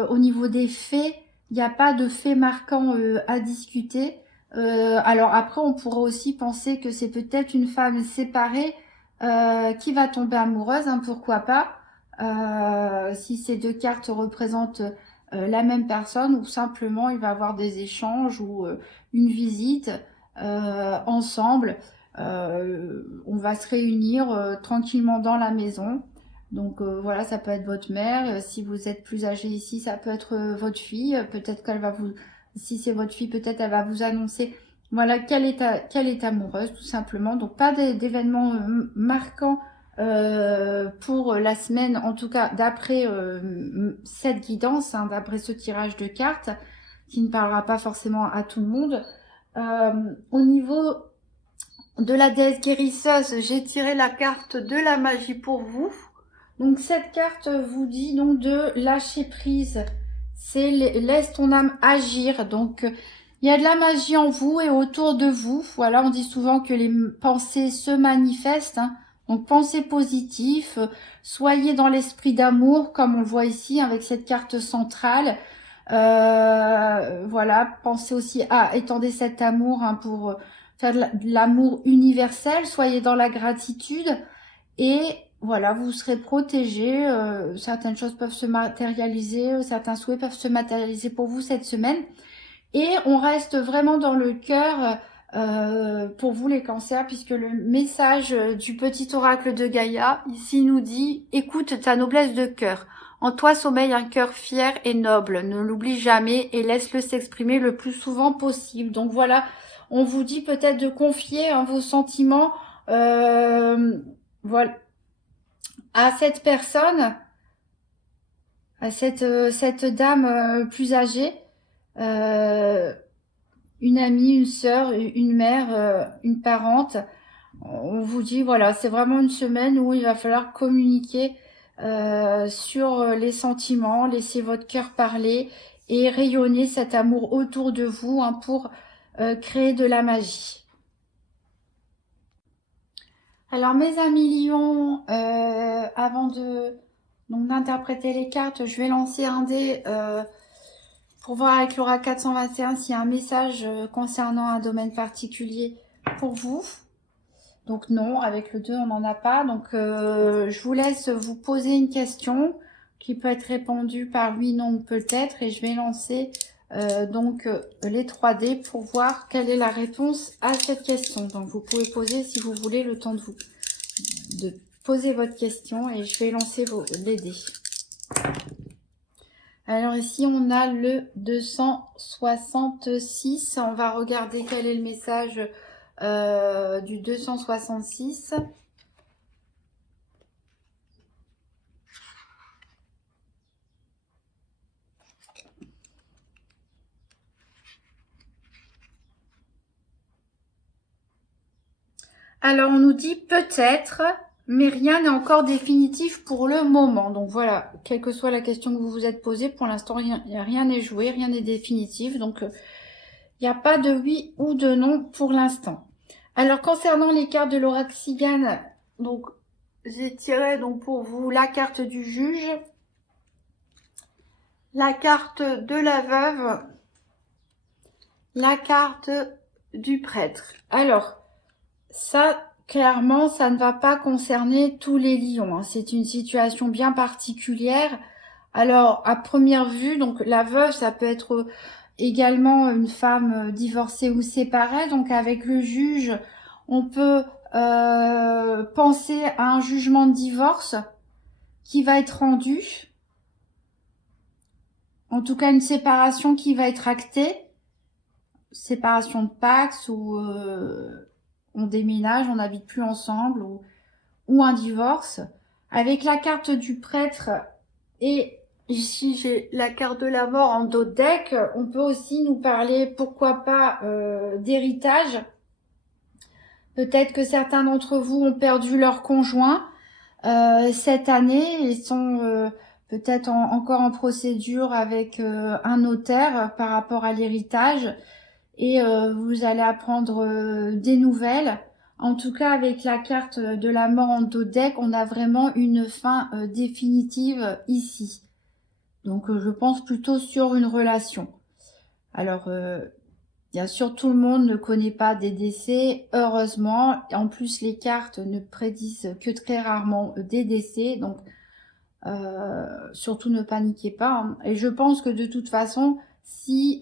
au niveau des faits, il n'y a pas de faits marquants à discuter. Alors après, on pourrait aussi penser que c'est peut-être une femme séparée qui va tomber amoureuse, hein, pourquoi pas. Si ces deux cartes représentent la même personne ou simplement il va avoir des échanges ou une visite ensemble. On va se réunir tranquillement dans la maison. Donc voilà, ça peut être votre mère. Si vous êtes plus âgé ici, ça peut être votre fille. Peut-être qu'elle va vous, si c'est votre fille, peut-être elle va vous annoncer voilà qu'elle est amoureuse tout simplement. Donc pas d'événements marquants pour la semaine, en tout cas d'après cette guidance, hein, d'après ce tirage de cartes, qui ne parlera pas forcément à tout le monde. Au niveau de la déesse guérisseuse, j'ai tiré la carte de la magie pour vous. Donc cette carte vous dit donc de lâcher prise. C'est laisse ton âme agir. Donc il y a de la magie en vous et autour de vous. Voilà, on dit souvent que les pensées se manifestent. Hein. Donc pensez positif, soyez dans l'esprit d'amour, comme on le voit ici avec cette carte centrale. Voilà, pensez aussi à étendre cet amour hein, pour faire de l'amour universel, soyez dans la gratitude et voilà, vous serez protégé. Certaines choses peuvent se matérialiser, certains souhaits peuvent se matérialiser pour vous cette semaine. Et on reste vraiment dans le cœur pour vous les cancers, puisque le message du petit oracle de Gaïa, ici nous dit « Écoute ta noblesse de cœur. En toi sommeille un cœur fier et noble. Ne l'oublie jamais et laisse-le s'exprimer le plus souvent possible. » Donc voilà, on vous dit peut-être de confier hein, vos sentiments voilà, à cette personne, à cette dame plus âgée. Une amie, une sœur, une mère, une parente. On vous dit, voilà, c'est vraiment une semaine où il va falloir communiquer sur les sentiments, laisser votre cœur parler et rayonner cet amour autour de vous hein, pour créer de la magie. Alors mes amis Lion, avant de donc d'interpréter les cartes, je vais lancer un dé pour voir avec Laura 421 s'il y a un message concernant un domaine particulier pour vous. Donc non, avec le 2 on n'en a pas. Donc je vous laisse vous poser une question qui peut être répondue par oui, non ou peut-être, et je vais lancer les 3D pour voir quelle est la réponse à cette question. Donc vous pouvez poser si vous voulez le temps de poser votre question, et je vais lancer les dés. Alors ici on a le 266, on va regarder quel est le message du 266. Alors on nous dit peut-être, mais rien n'est encore définitif pour le moment. Donc voilà, quelle que soit la question que vous vous êtes posée, pour l'instant rien n'est joué, rien n'est définitif. Donc il n'y a pas de oui ou de non pour l'instant. Alors concernant les cartes de l'oracle Cigane, donc j'ai tiré donc pour vous la carte du juge, la carte de la veuve, la carte du prêtre. Alors ça, clairement, ça ne va pas concerner tous les lions, hein. C'est une situation bien particulière. Alors, à première vue, donc la veuve, ça peut être également une femme divorcée ou séparée. Donc, avec le juge, on peut penser à un jugement de divorce qui va être rendu. En tout cas, une séparation qui va être actée. Séparation de Pax ou on déménage, on n'habite plus ensemble, ou un divorce. Avec la carte du prêtre, et ici j'ai la carte de la mort en dos de deck, on peut aussi nous parler, pourquoi pas, d'héritage. Peut-être que certains d'entre vous ont perdu leur conjoint cette année et sont peut-être encore en procédure avec un notaire par rapport à l'héritage. Et vous allez apprendre des nouvelles. En tout cas, avec la carte de la mort en dos de deck, on a vraiment une fin définitive ici. Donc, je pense plutôt sur une relation. Alors, bien sûr, tout le monde ne connaît pas des décès, heureusement. En plus, les cartes ne prédisent que très rarement des décès. Donc, surtout ne paniquez pas, hein. Et je pense que de toute façon, si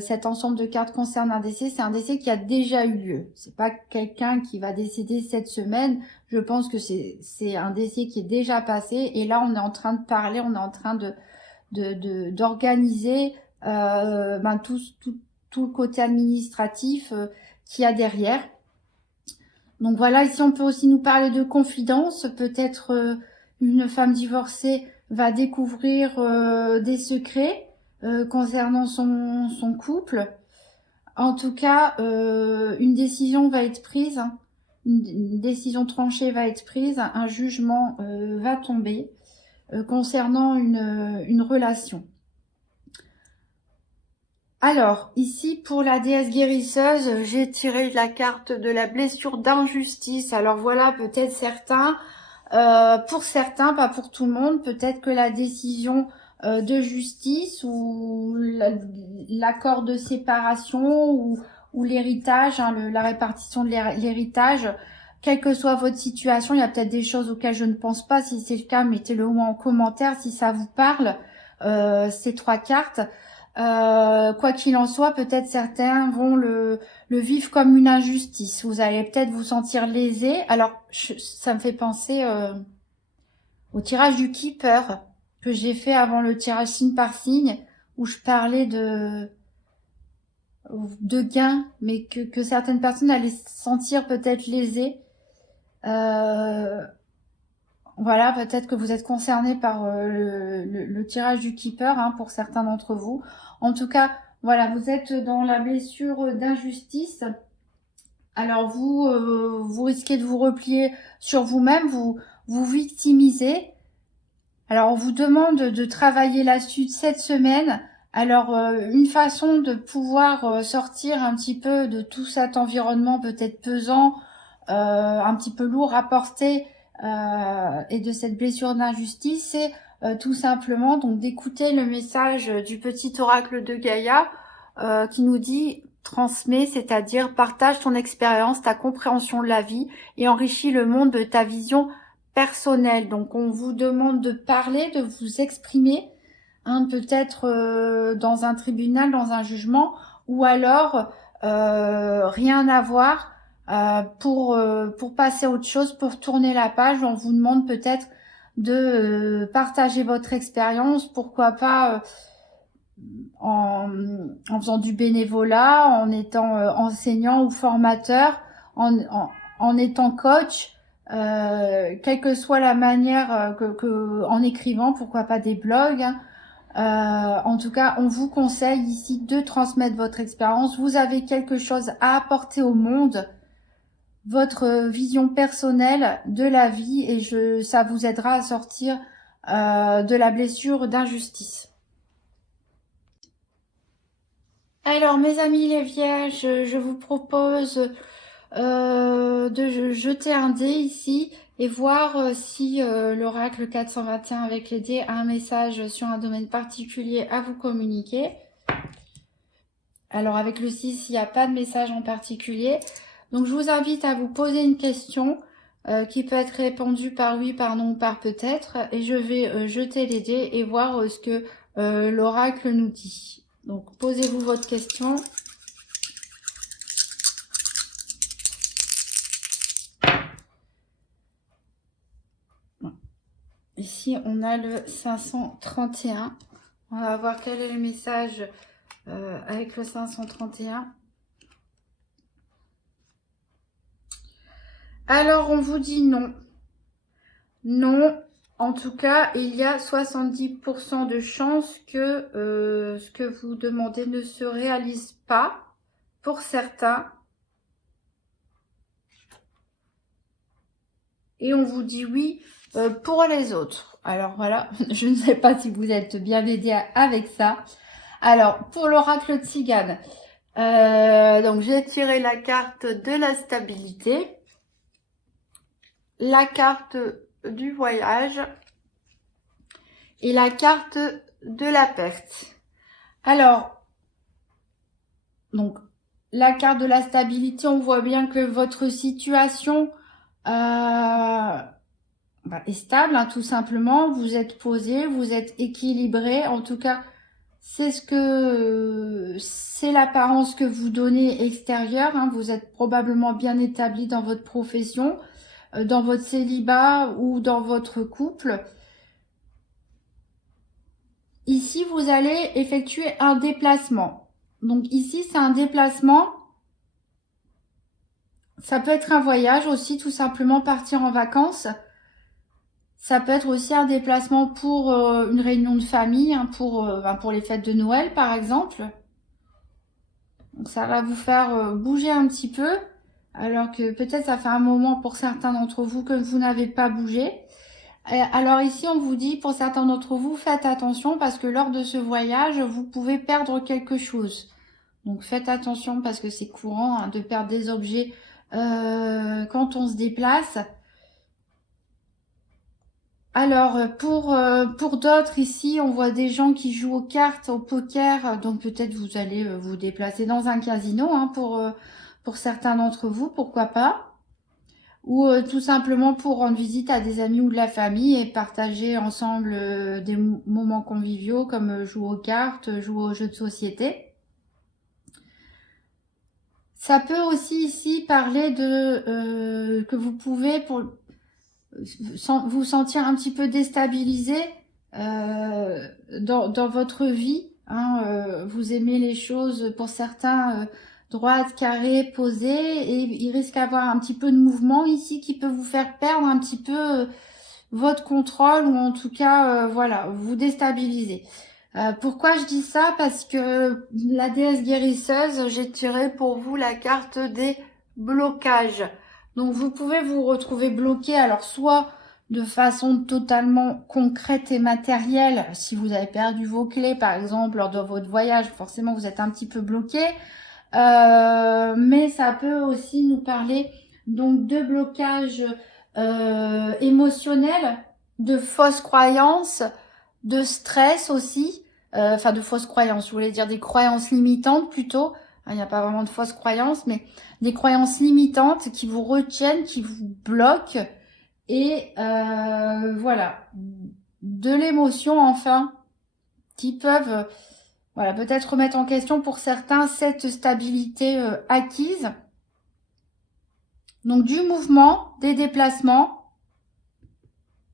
cet ensemble de cartes concerne un décès, c'est un décès qui a déjà eu lieu. C'est pas quelqu'un qui va décéder cette semaine. Je pense que c'est un décès qui est déjà passé. Et là, on est en train de parler, on est en train d'organiser tout le côté administratif qu'il y a derrière. Donc voilà, ici on peut aussi nous parler de confidence. Peut-être une femme divorcée va découvrir des secrets concernant son couple. En tout cas, une décision va être prise, hein. Une décision tranchée va être prise, un jugement va tomber concernant une relation. Alors, ici, pour la déesse guérisseuse, j'ai tiré la carte de la blessure d'injustice. Alors voilà, peut-être certains, pour certains, pas pour tout le monde, peut-être que la décision de justice ou l'accord de séparation ou l'héritage, hein, la répartition de l'héritage, quelle que soit votre situation, il y a peut-être des choses auxquelles je ne pense pas. Si c'est le cas, mettez-le en commentaire si ça vous parle, ces trois cartes. Quoi qu'il en soit, peut-être certains vont le vivre comme une injustice. Vous allez peut-être vous sentir lésé. Alors, ça me fait penser au tirage du Keeper que j'ai fait avant le tirage signe par signe, où je parlais de gains, mais que certaines personnes allaient se sentir peut-être lésées. Voilà, peut-être que vous êtes concerné par le tirage du Keeper, hein, pour certains d'entre vous. En tout cas, voilà, vous êtes dans la blessure d'injustice. Alors vous risquez de vous replier sur vous-même, vous victimisez. Alors on vous demande de travailler là-dessus cette semaine. Alors une façon de pouvoir sortir un petit peu de tout cet environnement peut-être pesant, un petit peu lourd à porter et de cette blessure d'injustice, c'est tout simplement donc d'écouter le message du petit oracle de Gaïa qui nous dit transmets, c'est-à-dire partage ton expérience, ta compréhension de la vie et enrichis le monde de ta vision personnelle. Donc on vous demande de parler, de vous exprimer, hein, peut-être dans un tribunal, dans un jugement, ou alors rien à voir, pour passer à autre chose, pour tourner la page. On vous demande peut-être de partager votre expérience, pourquoi pas en faisant du bénévolat, en étant enseignant ou formateur, en étant coach, quelle que soit la manière, en écrivant, pourquoi pas des blogs, hein. En tout cas, on vous conseille ici de transmettre votre expérience. Vous avez quelque chose à apporter au monde, votre vision personnelle de la vie, et ça vous aidera à sortir de la blessure d'injustice. Alors, mes amis les vierges, je vous propose de jeter un dé ici et voir si l'oracle 421 avec les dés a un message sur un domaine particulier à vous communiquer. Alors avec le 6, il n'y a pas de message en particulier. Donc je vous invite à vous poser une question qui peut être répondue par oui, par non, par peut-être. Et je vais jeter les dés et voir ce que l'oracle nous dit. Donc posez-vous votre question. Ici, on a le 531. On va voir quel est le message avec le 531. Alors, on vous dit non. Non. En tout cas, il y a 70% de chances que ce que vous demandez ne se réalise pas pour certains. Et on vous dit oui pour les autres. Alors voilà, je ne sais pas si vous êtes bien aidé avec ça. Alors, pour l'oracle Tzigane, donc j'ai tiré la carte de la stabilité, la carte du voyage et la carte de la perte. Alors, donc, la carte de la stabilité, on voit bien que votre situation est stable, hein, tout simplement. Vous êtes posé, vous êtes équilibré. En tout cas, c'est l'apparence que vous donnez extérieure, hein. Vous êtes probablement bien établi dans votre profession, dans votre célibat ou dans votre couple. Ici, vous allez effectuer un déplacement. Donc ici, c'est un déplacement. Ça peut être un voyage aussi, tout simplement partir en vacances. Ça peut être aussi un déplacement pour une réunion de famille, hein, pour les fêtes de Noël, par exemple. Donc ça va vous faire bouger un petit peu, alors que peut-être ça fait un moment pour certains d'entre vous que vous n'avez pas bougé. Alors ici, on vous dit, pour certains d'entre vous, faites attention parce que lors de ce voyage, vous pouvez perdre quelque chose. Donc faites attention parce que c'est courant, hein, de perdre des objets quand on se déplace. Alors, pour d'autres, ici, on voit des gens qui jouent aux cartes, au poker. Donc, peut-être vous allez vous déplacer dans un casino, hein, pour certains d'entre vous, pourquoi pas. Ou tout simplement pour rendre visite à des amis ou de la famille et partager ensemble des moments conviviaux comme jouer aux cartes, jouer aux jeux de société. Ça peut aussi ici parler de que vous pouvez vous sentir un petit peu déstabilisé dans votre vie, hein, vous aimez les choses pour certains droites, carrées, posées, et il risque d'avoir un petit peu de mouvement ici qui peut vous faire perdre un petit peu votre contrôle, ou en tout cas voilà, vous déstabiliser. Pourquoi je dis ça? Parce que la déesse guérisseuse, j'ai tiré pour vous la carte des blocages. Donc vous pouvez vous retrouver bloqué, alors soit de façon totalement concrète et matérielle, si vous avez perdu vos clés par exemple lors de votre voyage, forcément vous êtes un petit peu bloqué, mais ça peut aussi nous parler donc de blocages émotionnels, de fausses croyances, de stress aussi, enfin de fausses croyances, je voulais dire des croyances limitantes plutôt. Il n'y a pas vraiment de fausses croyances, mais des croyances limitantes qui vous retiennent, qui vous bloquent. Et voilà, de l'émotion enfin, qui peuvent voilà, peut-être remettre en question pour certains cette stabilité acquise. Donc du mouvement, des déplacements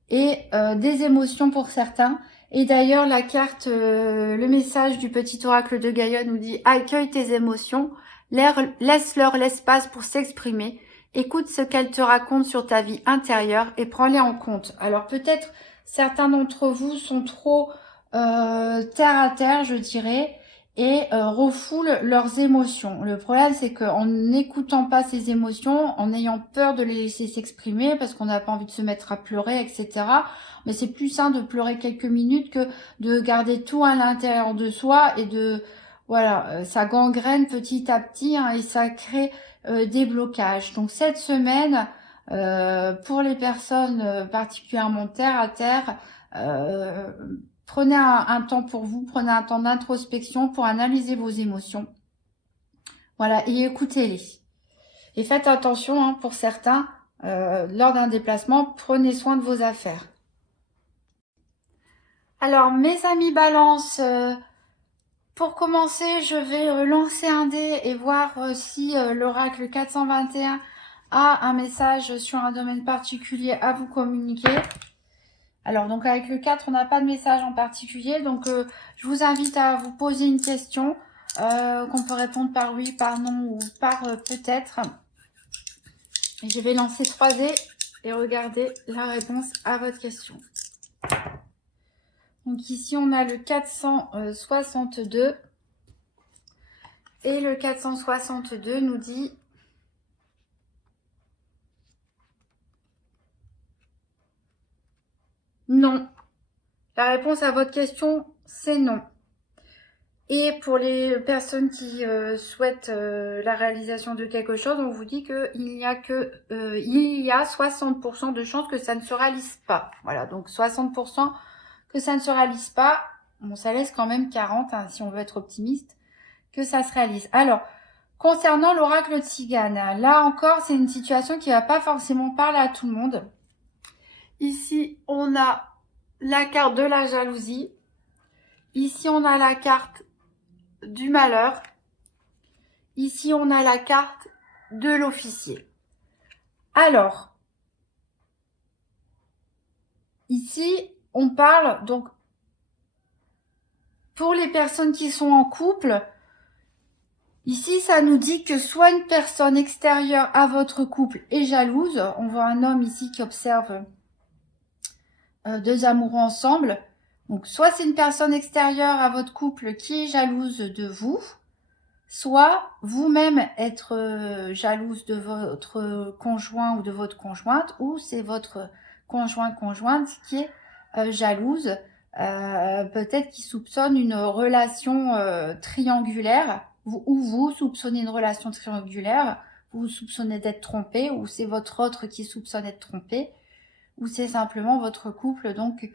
et des émotions pour certains. Et d'ailleurs, la carte, le message du petit oracle de Gaïa nous dit « Accueille tes émotions, laisse-leur l'espace pour s'exprimer, écoute ce qu'elles te racontent sur ta vie intérieure et prends-les en compte. » Alors peut-être certains d'entre vous sont trop terre à terre, je dirais, et refoulent leurs émotions. Le problème, c'est qu'en n'écoutant pas ces émotions, en ayant peur de les laisser s'exprimer, parce qu'on n'a pas envie de se mettre à pleurer, etc., mais c'est plus sain de pleurer quelques minutes que de garder tout à l'intérieur de soi et de... Voilà, ça gangrène petit à petit hein, et ça crée des blocages. Donc cette semaine, pour les personnes particulièrement terre à terre, prenez un temps pour vous, prenez un temps d'introspection pour analyser vos émotions. Voilà, et écoutez-les. Et faites attention, hein, pour certains, lors d'un déplacement, prenez soin de vos affaires. Alors, mes amis Balance, pour commencer, je vais lancer un dé et voir si l'oracle 421 a un message sur un domaine particulier à vous communiquer. Alors, donc avec le 4, on n'a pas de message en particulier. Donc, je vous invite à vous poser une question qu'on peut répondre par oui, par non ou par peut-être. Et je vais lancer 3 dés et regarder la réponse à votre question. Donc ici, on a le 462. Et le 462 nous dit... Non. La réponse à votre question, c'est non. Et pour les personnes qui souhaitent la réalisation de quelque chose, on vous dit qu'il y a 60% de chances que ça ne se réalise pas. Voilà, donc 60% que ça ne se réalise pas. Bon, ça laisse quand même 40, hein, si on veut être optimiste, que ça se réalise. Alors, concernant l'oracle de Tzigane, là encore, c'est une situation qui va pas forcément parler à tout le monde. Ici, on a la carte de la jalousie. Ici, on a la carte du malheur. Ici, on a la carte de l'officier. Alors, ici, on parle donc pour les personnes qui sont en couple. Ici, ça nous dit que soit une personne extérieure à votre couple est jalouse. On voit un homme ici qui observe deux amoureux ensemble. Donc, soit c'est une personne extérieure à votre couple qui est jalouse de vous, soit vous-même être jalouse de votre conjoint ou de votre conjointe, ou c'est votre conjointe qui est jalouse, peut-être qui soupçonne une relation triangulaire, ou vous soupçonnez une relation triangulaire, vous soupçonnez d'être trompé, ou c'est votre autre qui soupçonne d'être trompé, ou c'est simplement votre couple donc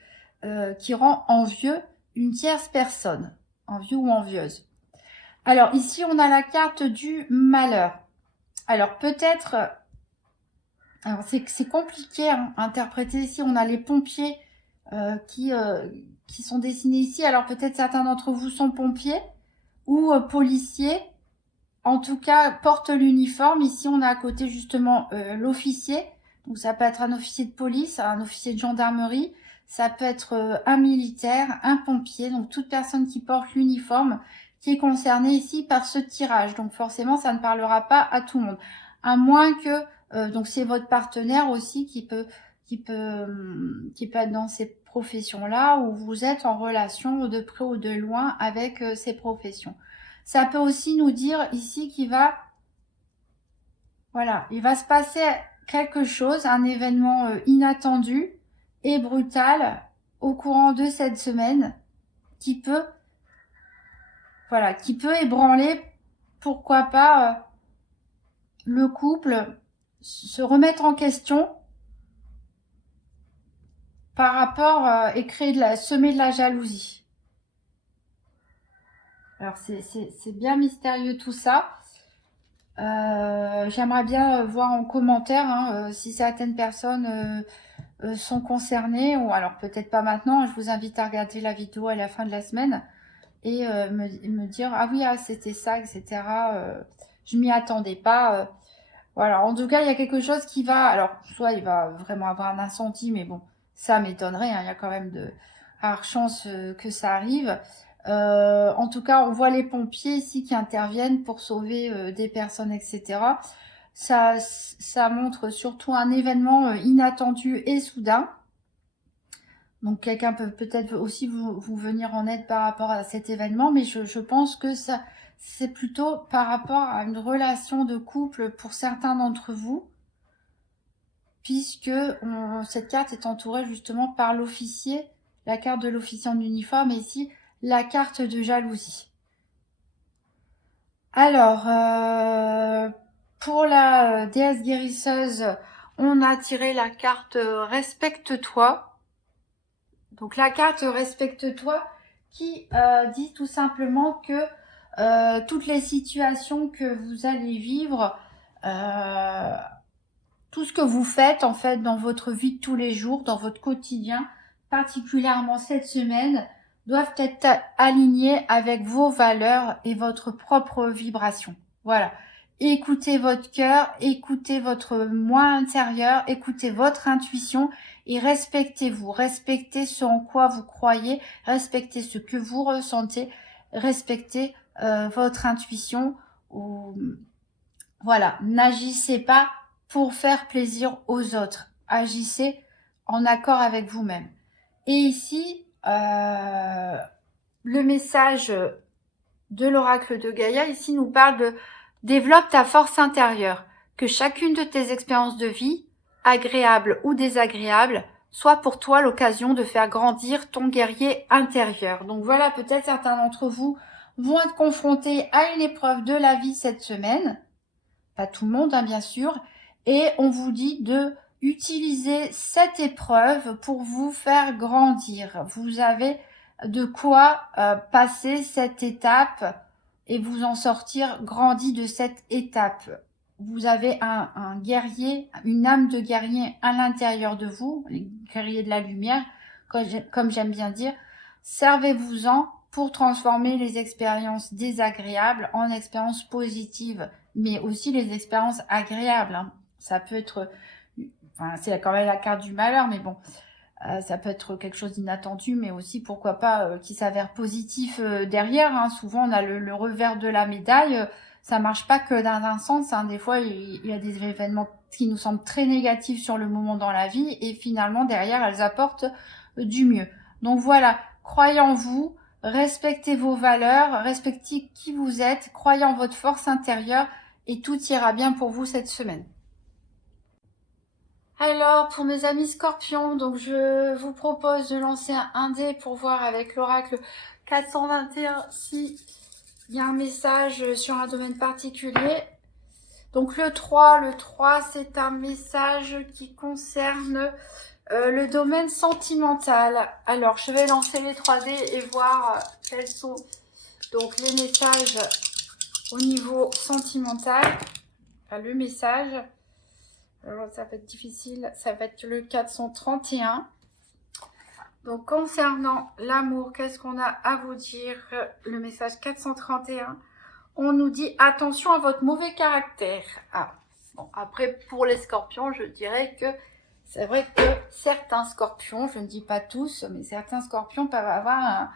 qui rend envieux une tierce personne, envieux ou envieuse. Alors ici on a la carte du malheur. Alors peut-être, alors c'est compliqué à interpréter. Ici on a les pompiers qui sont dessinés ici. Alors peut-être certains d'entre vous sont pompiers ou policiers. En tout cas portent l'uniforme. Ici on a à côté justement l'officier. Donc ça peut être un officier de police, un officier de gendarmerie. Ça peut être un militaire, un pompier. Donc toute personne qui porte l'uniforme qui est concerné ici par ce tirage. Donc forcément, ça ne parlera pas à tout le monde. À moins que, donc c'est votre partenaire aussi qui peut être dans ces professions-là, où vous êtes en relation de près ou de loin avec ces professions. Ça peut aussi nous dire ici qu'il va, voilà, il va se passer quelque chose, un événement inattendu et brutal au courant de cette semaine qui peut ébranler, pourquoi pas, le couple se remettre en question par rapport et semer de la jalousie. Alors c'est bien mystérieux tout ça. J'aimerais bien voir en commentaire hein, si certaines personnes sont concernées, ou alors peut-être pas maintenant. Je vous invite à regarder la vidéo à la fin de la semaine et me dire ah oui, ah, c'était ça, etc. Je m'y attendais pas. Voilà, en tout cas, il y a quelque chose qui va... Alors, soit il va vraiment avoir un incendie, mais bon, ça m'étonnerait. Hein, il y a quand même de rares chances que ça arrive. En tout cas, on voit les pompiers ici qui interviennent pour sauver des personnes, etc. Ça montre surtout un événement inattendu et soudain. Donc, quelqu'un peut peut-être aussi vous venir en aide par rapport à cet événement, mais je pense que ça... C'est plutôt par rapport à une relation de couple pour certains d'entre vous, puisque cette carte est entourée justement par l'officier, la carte de l'officier en uniforme, et ici la carte de jalousie. Alors, pour la déesse guérisseuse, on a tiré la carte Respecte-toi. Donc la carte Respecte-toi qui dit tout simplement que toutes les situations que vous allez vivre, tout ce que vous faites en fait dans votre vie de tous les jours, dans votre quotidien, particulièrement cette semaine, doivent être alignés avec vos valeurs et votre propre vibration. Voilà. Écoutez votre cœur, écoutez votre moi intérieur, écoutez votre intuition et respectez-vous. Respectez ce en quoi vous croyez, respectez ce que vous ressentez, respectez votre intuition. Voilà, n'agissez pas pour faire plaisir aux autres. Agissez en accord avec vous-même. Et ici, le message de l'oracle de Gaïa, ici nous parle de développe ta force intérieure, que chacune de tes expériences de vie, agréables ou désagréables, soit pour toi l'occasion de faire grandir ton guerrier intérieur. Donc voilà, peut-être certains d'entre vous vont être confrontés à une épreuve de la vie cette semaine. Pas tout le monde, hein, bien sûr. Et on vous dit de utiliser cette épreuve pour vous faire grandir. Vous avez de quoi passer cette étape et vous en sortir grandi de cette étape. Vous avez un guerrier, une âme de guerrier à l'intérieur de vous, les guerriers de la lumière, comme j'aime bien dire. Servez-vous-en pour transformer les expériences désagréables en expériences positives, mais aussi les expériences agréables. Hein. Ça peut être, enfin, c'est quand même la carte du malheur, mais bon, ça peut être quelque chose d'inattendu, mais aussi pourquoi pas qui s'avère positif derrière. Hein. Souvent, on a le revers de la médaille. Ça marche pas que dans un sens. Hein. Des fois, il y a des événements qui nous semblent très négatifs sur le moment dans la vie, et finalement derrière, elles apportent du mieux. Donc voilà, croyez en vous. Respectez vos valeurs, respectez qui vous êtes, croyez en votre force intérieure et tout ira bien pour vous cette semaine. Alors, pour mes amis scorpions, donc je vous propose de lancer un dé pour voir avec l'oracle 421 si il y a un message sur un domaine particulier. Donc le 3 c'est un message qui concerne le domaine sentimental. Alors, je vais lancer les 3 dés et voir quels sont donc les messages au niveau sentimental. Enfin, le message. Alors, ça va être difficile. Ça va être le 431. Donc, concernant l'amour, qu'est-ce qu'on a à vous dire? Le message 431. On nous dit attention à votre mauvais caractère. Ah, bon, après, pour les scorpions, je dirais que c'est vrai que certains scorpions, je ne dis pas tous, mais certains scorpions peuvent avoir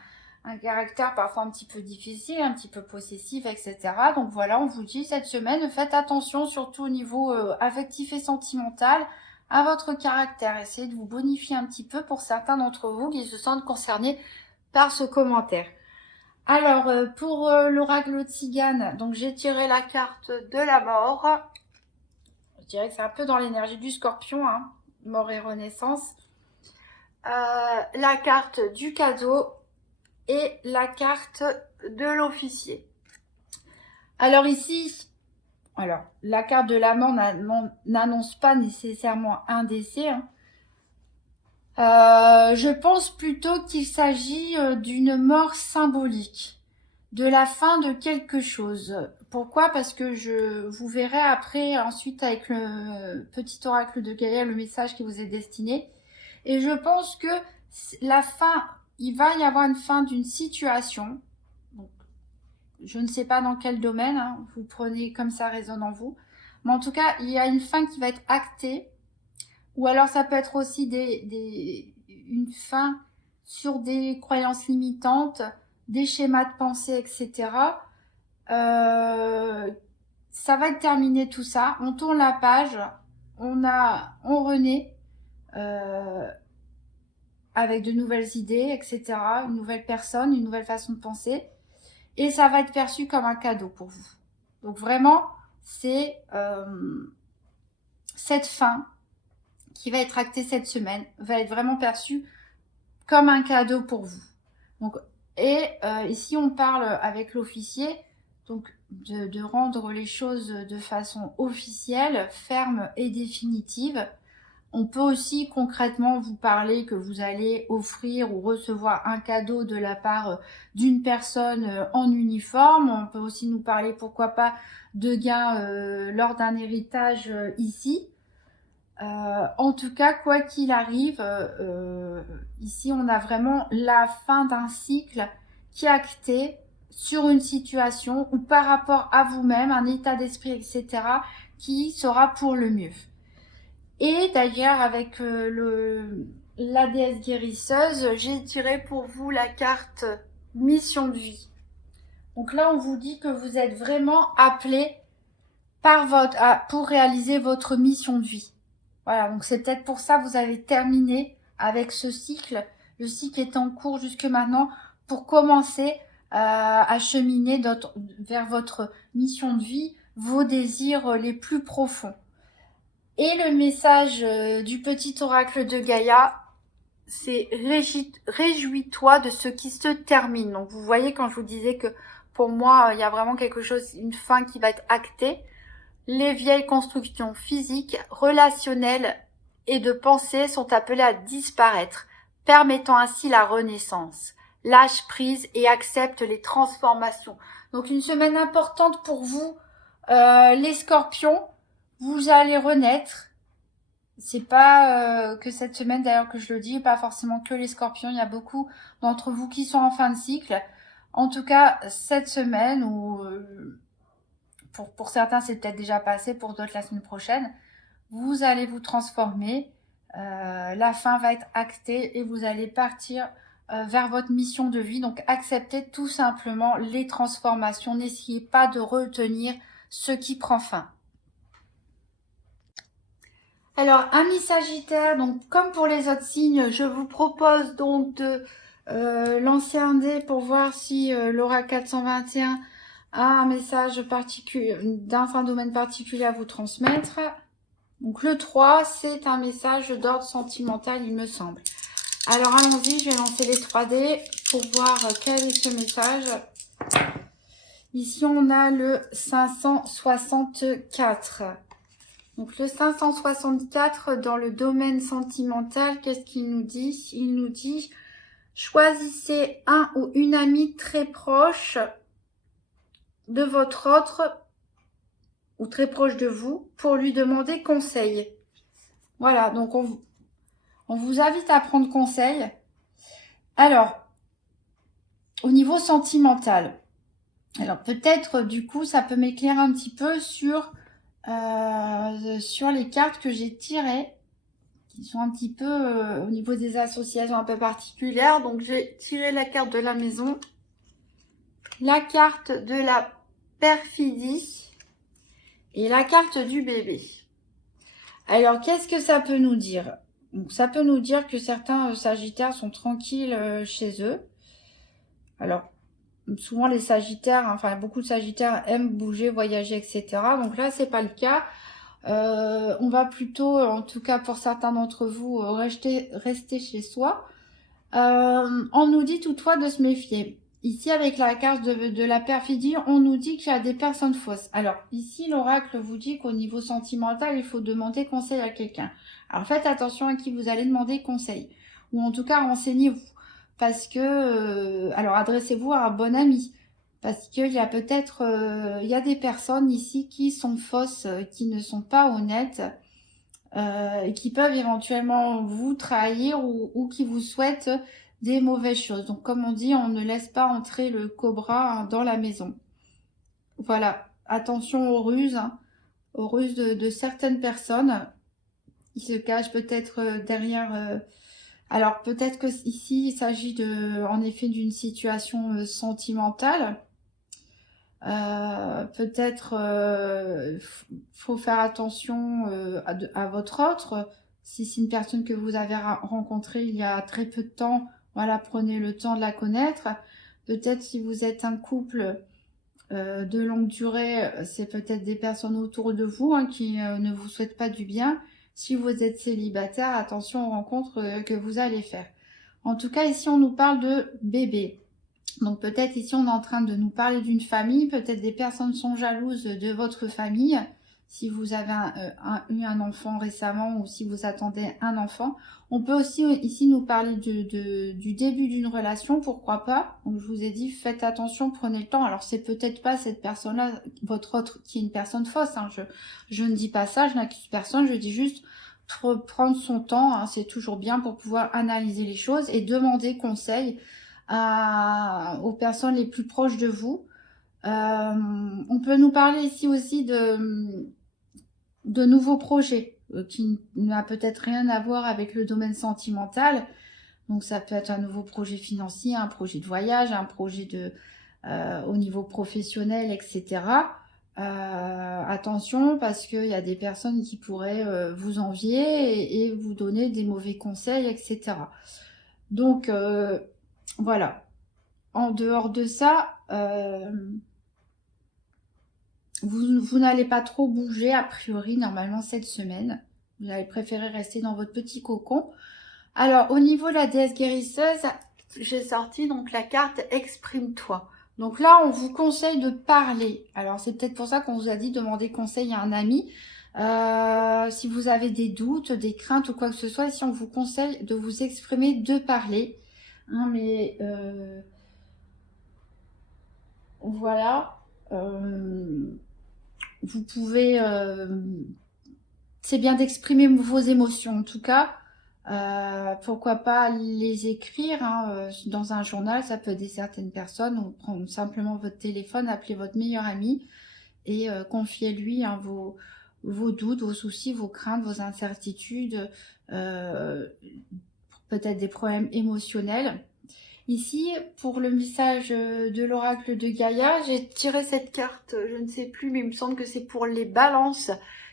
un caractère parfois un petit peu difficile, un petit peu possessif, etc. Donc voilà, on vous dit cette semaine, faites attention surtout au niveau affectif et sentimental à votre caractère. Essayez de vous bonifier un petit peu pour certains d'entre vous qui se sentent concernés par ce commentaire. Alors, pour l'oracle Tzigane, donc j'ai tiré la carte de la mort. Je dirais que c'est un peu dans l'énergie du scorpion, hein. Mort et renaissance, la carte du cadeau et la carte de l'officier. Alors ici, Alors, la carte de l'amant n'annonce pas nécessairement un décès, hein. Je pense plutôt qu'il s'agit d'une mort symbolique, de la fin de quelque chose. Pourquoi? Parce que vous verrez après, ensuite avec le petit oracle de Gaïa, le message qui vous est destiné. Et je pense que la fin, il va y avoir une fin d'une situation. Donc, je ne sais pas dans quel domaine, hein, vous prenez comme ça résonne en vous. Mais en tout cas, il y a une fin qui va être actée. Ou alors ça peut être aussi une fin sur des croyances limitantes, des schémas de pensée, etc. Ça va être terminé tout ça. On tourne la page, on renaît avec de nouvelles idées, etc. Une nouvelle personne, une nouvelle façon de penser. Et ça va être perçu comme un cadeau pour vous. Donc vraiment, c'est cette fin qui va être actée cette semaine, va être vraiment perçue comme un cadeau pour vous. Donc, ici, on parle avec l'officier, donc de rendre les choses de façon officielle, ferme et définitive. On peut aussi concrètement vous parler que vous allez offrir ou recevoir un cadeau de la part d'une personne en uniforme. On peut aussi nous parler, pourquoi pas, de gains lors d'un héritage ici. En tout cas, quoi qu'il arrive, ici on a vraiment la fin d'un cycle qui est acté sur une situation ou par rapport à vous-même, un état d'esprit, etc., qui sera pour le mieux. Et d'ailleurs, avec la déesse guérisseuse, j'ai tiré pour vous la carte mission de vie. Donc là, on vous dit que vous êtes vraiment appelé pour réaliser votre mission de vie. Voilà, donc c'est peut-être pour ça que vous avez terminé avec ce cycle. Le cycle est en cours jusque maintenant pour commencer à cheminer vers votre mission de vie, vos désirs les plus profonds. Et le message du petit oracle de Gaïa, c'est réjouis-toi de ce qui se termine. Donc vous voyez, quand je vous disais que pour moi, il y a vraiment quelque chose, une fin qui va être actée. Les vieilles constructions physiques, relationnelles et de pensée sont appelées à disparaître, permettant ainsi la renaissance. Lâche prise et accepte les transformations. Donc une semaine importante pour vous, les scorpions. Vous allez renaître. C'est pas que cette semaine d'ailleurs que je le dis, pas forcément que les scorpions. Il y a beaucoup d'entre vous qui sont en fin de cycle. En tout cas, cette semaine ou pour certains c'est peut-être déjà passé, pour d'autres la semaine prochaine, vous allez vous transformer. La fin va être actée et vous allez partir vers votre mission de vie. Donc acceptez tout simplement les transformations. N'essayez pas de retenir ce qui prend fin. Alors, amis Sagittaire, donc comme pour les autres signes, je vous propose donc de lancer un dé pour voir si Laura 421 a un message particulier d'un domaine particulier à vous transmettre. Donc le 3, c'est un message d'ordre sentimental, il me semble. Alors allons-y, je vais lancer les 3 dés pour voir quel est ce message. Ici, on a le 564. Donc le 564 dans le domaine sentimental, qu'est-ce qu'il nous dit? Il nous dit choisissez un ou une amie très proche de votre autre ou très proche de vous pour lui demander conseil. Voilà, donc on vous invite à prendre conseil. Alors, au niveau sentimental, alors peut-être du coup ça peut m'éclairer un petit peu sur les cartes que j'ai tirées, qui sont un petit peu au niveau des associations un peu particulières. Donc j'ai tiré la carte de la maison, la carte de la perfidie et la carte du bébé. Alors qu'est-ce que ça peut nous dire? Donc ça peut nous dire que certains sagittaires sont tranquilles chez eux. Alors souvent les sagittaires, enfin beaucoup de sagittaires aiment bouger, voyager, etc. Donc là c'est pas le cas. On va plutôt, en tout cas pour certains d'entre vous, rester chez soi. On nous dit toutefois de se méfier. ici, avec la carte de la perfidie, on nous dit qu'il y a des personnes fausses. Alors, ici, l'oracle vous dit qu'au niveau sentimental, il faut demander conseil à quelqu'un. Alors, faites attention à qui vous allez demander conseil. Ou en tout cas, renseignez-vous. Parce que, alors, adressez-vous à un bon ami. Parce qu'il y a peut-être, il y a des personnes ici qui sont fausses, qui ne sont pas honnêtes, et qui peuvent éventuellement vous trahir ou qui vous souhaitent des mauvaises choses. Donc, comme on dit, on ne laisse pas entrer le cobra dans la maison. Voilà, attention aux ruses, hein, aux ruses de certaines personnes qui se cachent peut-être derrière... Alors, peut-être que ici, il s'agit en effet d'une situation sentimentale. Peut-être faut faire attention à votre autre. Si c'est une personne que vous avez rencontrée il y a très peu de temps, voilà, prenez le temps de la connaître. Peut-être si vous êtes un couple de longue durée, c'est peut-être des personnes autour de vous hein, qui ne vous souhaitent pas du bien. Si vous êtes célibataire, attention aux rencontres que vous allez faire. En tout cas, ici, on nous parle de bébé. Donc peut-être ici on est en train de nous parler d'une famille, peut-être des personnes sont jalouses de votre famille, si vous avez eu un enfant récemment ou si vous attendez un enfant. On peut aussi ici nous parler du début d'une relation, pourquoi pas. Donc je vous ai dit faites attention, prenez le temps. Alors c'est peut-être pas cette personne-là, votre autre qui est une personne fausse, hein. Je ne dis pas ça, je n'accuse personne, je dis juste prendre son temps, hein, c'est toujours bien pour pouvoir analyser les choses et demander conseil aux personnes les plus proches de vous. On peut nous parler ici aussi de nouveaux projets qui n'a peut-être rien à voir avec le domaine sentimental. Donc ça peut être un nouveau projet financier, un projet de voyage, un projet au niveau professionnel, etc. Attention parce qu'il y a des personnes qui pourraient vous envier et vous donner des mauvais conseils, etc. Donc voilà. En dehors de ça, vous n'allez pas trop bouger a priori normalement cette semaine. Vous allez préférer rester dans votre petit cocon. Alors au niveau de la déesse guérisseuse, j'ai sorti donc la carte Exprime-toi. Donc là on vous conseille de parler. Alors c'est peut-être pour ça qu'on vous a dit demander conseil à un ami. Si vous avez des doutes, des craintes ou quoi que ce soit, ici on vous conseille de vous exprimer, de parler. Hein, mais voilà, vous pouvez, c'est bien d'exprimer vos émotions en tout cas, pourquoi pas les écrire hein, dans un journal, ça peut aider certaines personnes, ou prendre simplement votre téléphone, appeler votre meilleur ami et confiez-lui hein, vos doutes, vos soucis, vos craintes, vos incertitudes, peut-être des problèmes émotionnels. Ici, pour le message de l'oracle de Gaïa, j'ai tiré cette carte, je ne sais plus, mais il me semble que c'est pour les balances,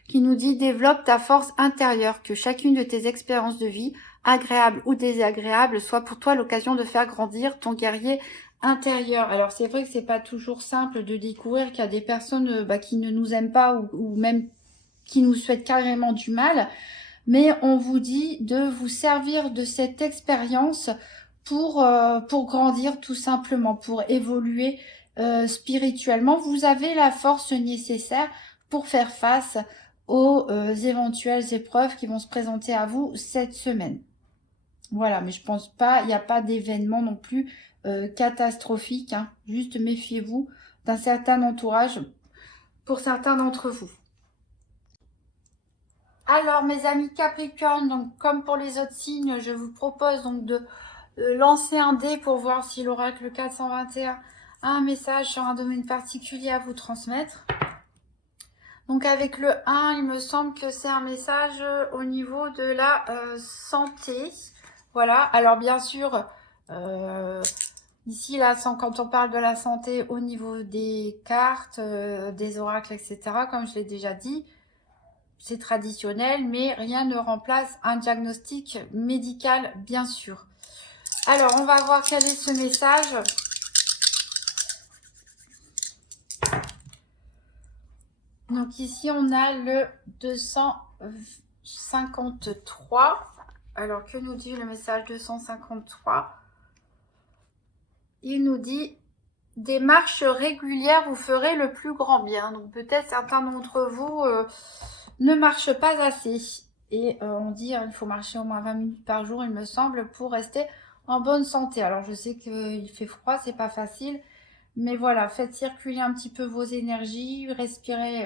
qui nous dit « Développe ta force intérieure, que chacune de tes expériences de vie, agréables ou désagréables, soit pour toi l'occasion de faire grandir ton guerrier intérieur. » Alors c'est vrai que c'est pas toujours simple de découvrir qu'il y a des personnes qui ne nous aiment pas ou même qui nous souhaitent carrément du mal, mais on vous dit de vous servir de cette expérience pour grandir tout simplement, pour évoluer spirituellement. Vous avez la force nécessaire pour faire face aux éventuelles épreuves qui vont se présenter à vous cette semaine. Voilà, mais je pense pas, il n'y a pas d'événement non plus catastrophique, hein. Juste méfiez-vous d'un certain entourage pour certains d'entre vous. Alors mes amis Capricorne, donc comme pour les autres signes, je vous propose donc de lancer un dé pour voir si l'oracle 421 a un message sur un domaine particulier à vous transmettre. Donc avec le 1, il me semble que c'est un message au niveau de la santé. Voilà, alors bien sûr, ici là, quand on parle de la santé au niveau des cartes, des oracles, etc., comme je l'ai déjà dit, c'est traditionnel, mais rien ne remplace un diagnostic médical, bien sûr. Alors, on va voir quel est ce message. Donc ici, on a le 253. Alors, que nous dit le message 253? Il nous dit des marches régulières vous feraient le plus grand bien. Donc peut-être certains d'entre vous ne marchent pas assez. Et on dit il faut marcher au moins 20 minutes par jour, il me semble, pour rester en bonne santé. Alors je sais qu'il fait froid, c'est pas facile. Mais voilà, faites circuler un petit peu vos énergies, respirez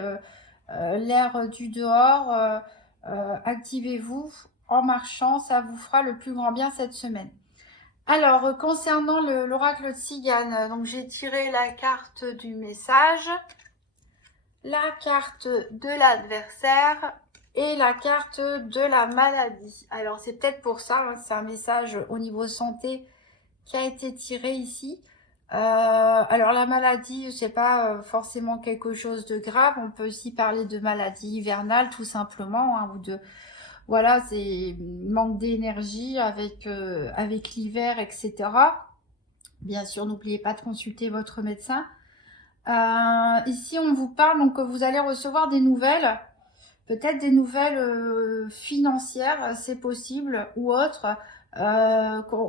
l'air du dehors, activez-vous en marchant, ça vous fera le plus grand bien cette semaine. Alors, concernant l'oracle de Tzigane, donc j'ai tiré la carte du message, la carte de l'adversaire et la carte de la maladie. Alors, c'est peut-être pour ça, hein, c'est un message au niveau santé qui a été tiré ici. Alors, la maladie, c'est pas forcément quelque chose de grave. On peut aussi parler de maladie hivernale, tout simplement, hein, ou de... Voilà, c'est manque d'énergie avec l'hiver, etc. Bien sûr, n'oubliez pas de consulter votre médecin. Ici, on vous parle donc que vous allez recevoir des nouvelles, peut-être des nouvelles financières, c'est possible, ou autres,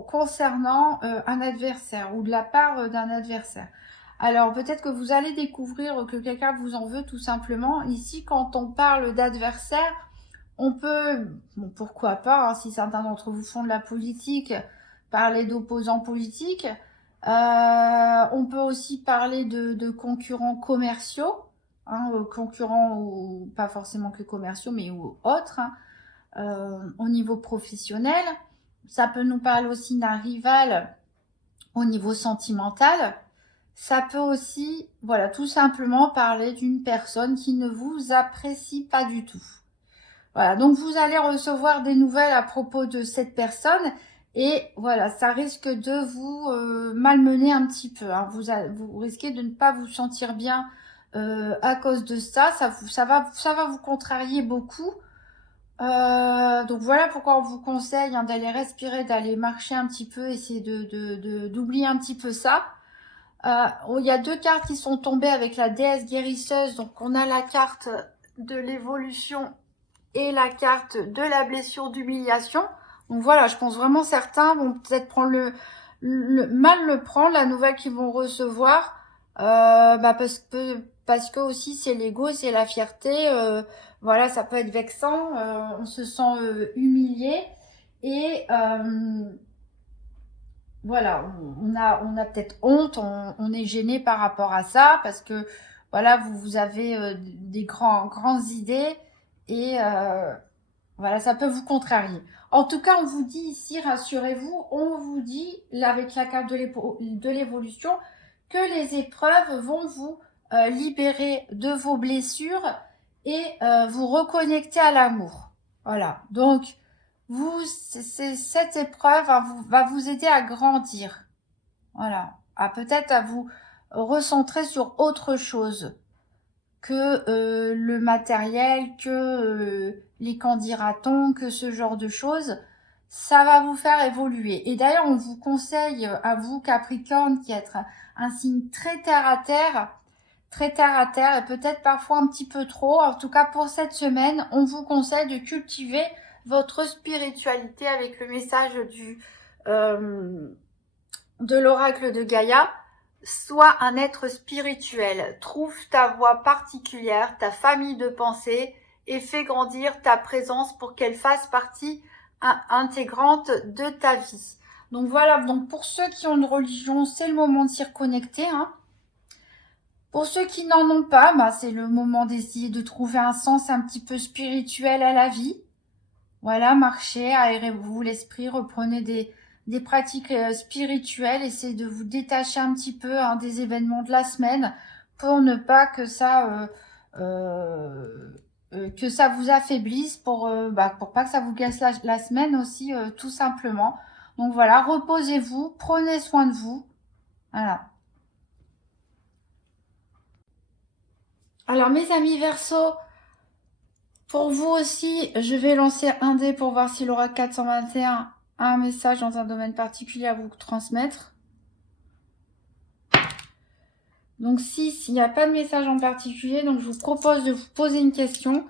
concernant un adversaire ou de la part d'un adversaire. Alors, peut-être que vous allez découvrir que quelqu'un vous en veut tout simplement. Ici, quand on parle d'adversaire, on peut, bon, pourquoi pas, hein, si certains d'entre vous font de la politique, parler d'opposants politiques. On peut aussi parler de concurrents commerciaux, hein, concurrents ou pas forcément que commerciaux, mais ou autres, hein, au niveau professionnel. Ça peut nous parler aussi d'un rival au niveau sentimental. Ça peut aussi, voilà, tout simplement parler d'une personne qui ne vous apprécie pas du tout. Voilà, donc vous allez recevoir des nouvelles à propos de cette personne et voilà, ça risque de vous malmener un petit peu. Hein. Vous risquez de ne pas vous sentir bien à cause de ça. Ça va vous contrarier beaucoup. Donc voilà pourquoi on vous conseille hein, d'aller respirer, d'aller marcher un petit peu, essayer d'oublier un petit peu ça. Il y a deux cartes qui sont tombées avec la déesse guérisseuse. Donc on a la carte de l'évolution et la carte de la blessure d'humiliation. Donc voilà, je pense vraiment certains vont peut-être prendre mal le prendre, la nouvelle qu'ils vont recevoir, parce que aussi c'est l'ego, c'est la fierté, voilà, ça peut être vexant, on se sent humilié et voilà, on a peut-être honte, on est gêné par rapport à ça parce que voilà, vous avez des grandes idées et voilà, ça peut vous contrarier. En tout cas, on vous dit ici, rassurez-vous, on vous dit, là, avec la carte de l'évolution, que les épreuves vont vous libérer de vos blessures et vous reconnecter à l'amour. Voilà, donc cette épreuve va vous aider à grandir. Voilà, peut-être à vous recentrer sur autre chose que le matériel, que les qu'en dira-t-on, que ce genre de choses, ça va vous faire évoluer. Et d'ailleurs, on vous conseille, à vous Capricorne, qui êtes un signe très terre à terre, et peut-être parfois un petit peu trop, en tout cas pour cette semaine, on vous conseille de cultiver votre spiritualité avec le message de l'oracle de Gaïa. Sois un être spirituel, trouve ta voie particulière, ta famille de pensée et fais grandir ta présence pour qu'elle fasse partie intégrante de ta vie. Donc voilà, donc pour ceux qui ont une religion, c'est le moment de s'y reconnecter. Hein. Pour ceux qui n'en ont pas, c'est le moment d'essayer de trouver un sens un petit peu spirituel à la vie. Voilà, marchez, aérez-vous l'esprit, reprenez des pratiques spirituelles, essayez de vous détacher un petit peu des événements de la semaine pour ne pas que ça vous affaiblisse, pour pas que ça vous gâche la semaine aussi, tout simplement. Donc voilà, reposez-vous, prenez soin de vous. Voilà. Alors mes amis Verseau, pour vous aussi, je vais lancer un dé pour voir si l'oracle 421 a un message dans un domaine particulier à vous transmettre. Donc s'il n'y a pas de message en particulier, donc je vous propose de vous poser une question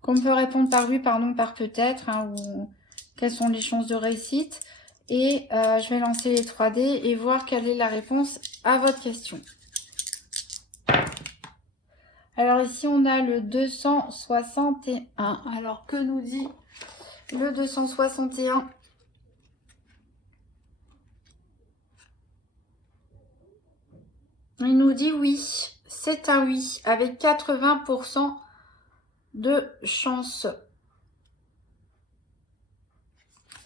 qu'on peut répondre par oui, par non, par peut-être, ou quelles sont les chances de réussite. Et je vais lancer les 3D et voir quelle est la réponse à votre question. Alors ici, on a le 261. Alors, que nous dit le 261? Il nous dit oui. C'est un oui, avec 80% de chance.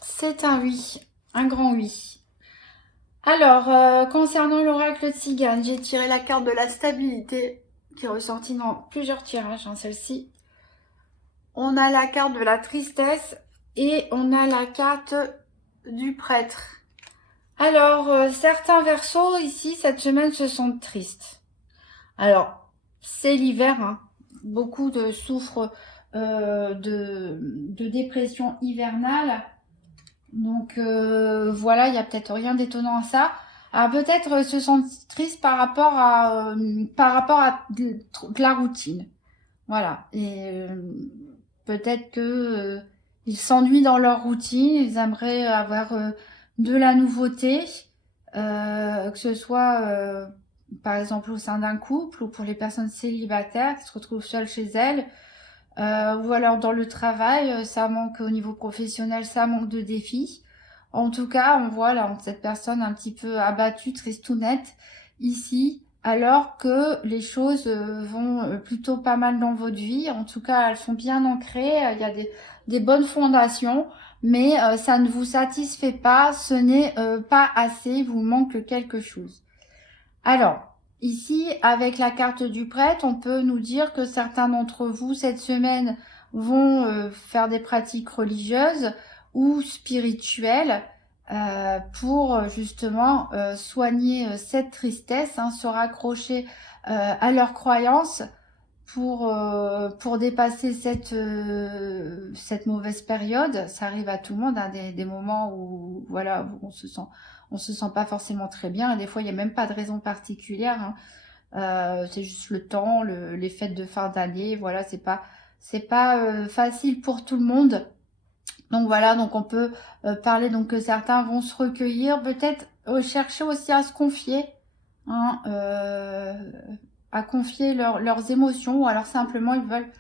C'est un oui, un grand oui. Alors, concernant l'oracle Tzigane, j'ai tiré la carte de la stabilité, qui est ressortie dans plusieurs tirages, hein, celle-ci. On a la carte de la tristesse et on a la carte du prêtre. Alors, certains verseaux ici, cette semaine, se sentent tristes. Alors, c'est l'hiver, hein. Beaucoup de souffrent de dépression hivernale. Donc, voilà, il n'y a peut-être rien d'étonnant à ça. Alors, peut-être se sentent tristes par rapport à de la routine. Voilà. Et peut-être que ils s'ennuient dans leur routine, ils aimeraient avoir de la nouveauté, que ce soit par exemple au sein d'un couple ou pour les personnes célibataires qui se retrouvent seules chez elles, ou alors dans le travail, ça manque au niveau professionnel, ça manque de défis. En tout cas, on voit là cette personne un petit peu abattue, tristounette ici, alors que les choses vont plutôt pas mal dans votre vie. En tout cas, elles sont bien ancrées, il y a des bonnes fondations, mais ça ne vous satisfait pas, ce n'est pas assez, il vous manque quelque chose. Alors, ici, avec la carte du prêtre, on peut nous dire que certains d'entre vous, cette semaine, vont faire des pratiques religieuses ou spirituelles pour justement soigner cette tristesse, hein, se raccrocher à leurs croyances pour dépasser cette mauvaise période. Ça arrive à tout le monde, hein, des moments où voilà, où on se sent pas forcément très bien, et des fois il n'y a même pas de raison particulière, hein. C'est juste le temps, les fêtes de fin d'année, voilà, c'est pas facile pour tout le monde. Donc voilà, donc on peut parler donc que certains vont se recueillir, peut-être chercher aussi à se confier, hein, à confier leurs émotions, ou alors simplement ils veulent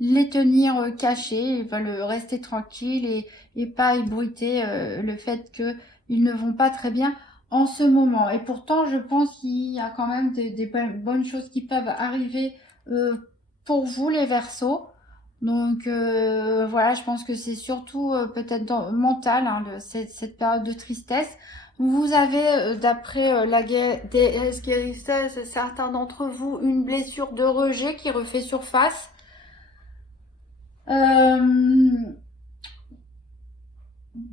les tenir cachées, ils veulent rester tranquilles et pas ébruiter le fait qu'ils ne vont pas très bien en ce moment. Et pourtant, je pense qu'il y a quand même des bonnes choses qui peuvent arriver pour vous, les Verseaux. Donc voilà, je pense que c'est surtout peut-être mental, hein, cette période de tristesse. Vous avez, d'après la déesse guérisseuse, certains d'entre vous, une blessure de rejet qui refait surface.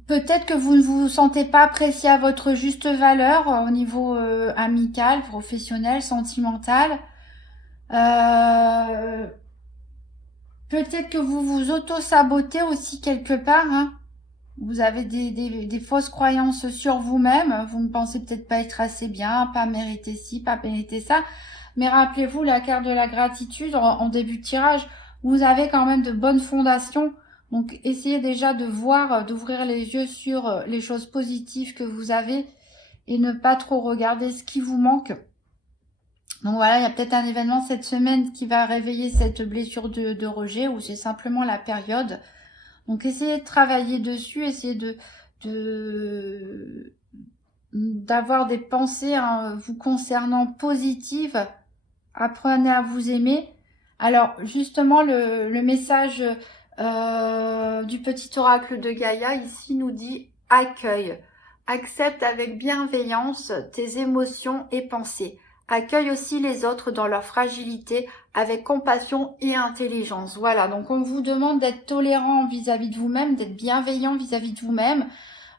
Peut-être que vous ne vous sentez pas apprécié à votre juste valeur au niveau amical, professionnel, sentimental. Peut-être que vous vous auto-sabotez aussi quelque part, hein. Vous avez des fausses croyances sur vous-même. Vous ne pensez peut-être pas être assez bien, pas mériter ci, pas mériter ça. Mais rappelez-vous la carte de la gratitude en début de tirage. Vous avez quand même de bonnes fondations. Donc essayez déjà de voir, d'ouvrir les yeux sur les choses positives que vous avez et ne pas trop regarder ce qui vous manque. Donc voilà, il y a peut-être un événement cette semaine qui va réveiller cette blessure de rejet, ou c'est simplement la période. Donc essayez de travailler dessus, essayez d'avoir des pensées, hein, vous concernant positives. Apprenez à vous aimer. Alors justement, le message du petit oracle de Gaïa ici nous dit accueille. Accepte avec bienveillance tes émotions et pensées. Accueille aussi les autres dans leur fragilité avec compassion et intelligence. Voilà, donc on vous demande d'être tolérant vis-à-vis de vous-même, d'être bienveillant vis-à-vis de vous-même.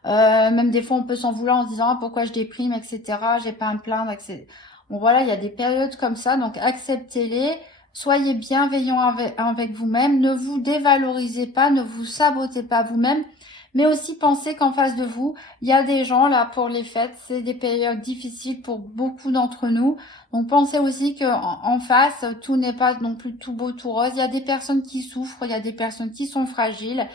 Même des fois on peut s'en vouloir en se disant pourquoi je déprime, etc. J'ai pas à me plaindre, etc. Bon voilà, il y a des périodes comme ça, donc acceptez-les. Soyez bienveillant avec vous-même, ne vous dévalorisez pas, ne vous sabotez pas vous-même, mais aussi pensez qu'en face de vous, il y a des gens là pour les fêtes, c'est des périodes difficiles pour beaucoup d'entre nous. Donc pensez aussi qu'en face, tout n'est pas non plus tout beau, tout rose. Il y a des personnes qui souffrent, il y a des personnes qui sont fragiles.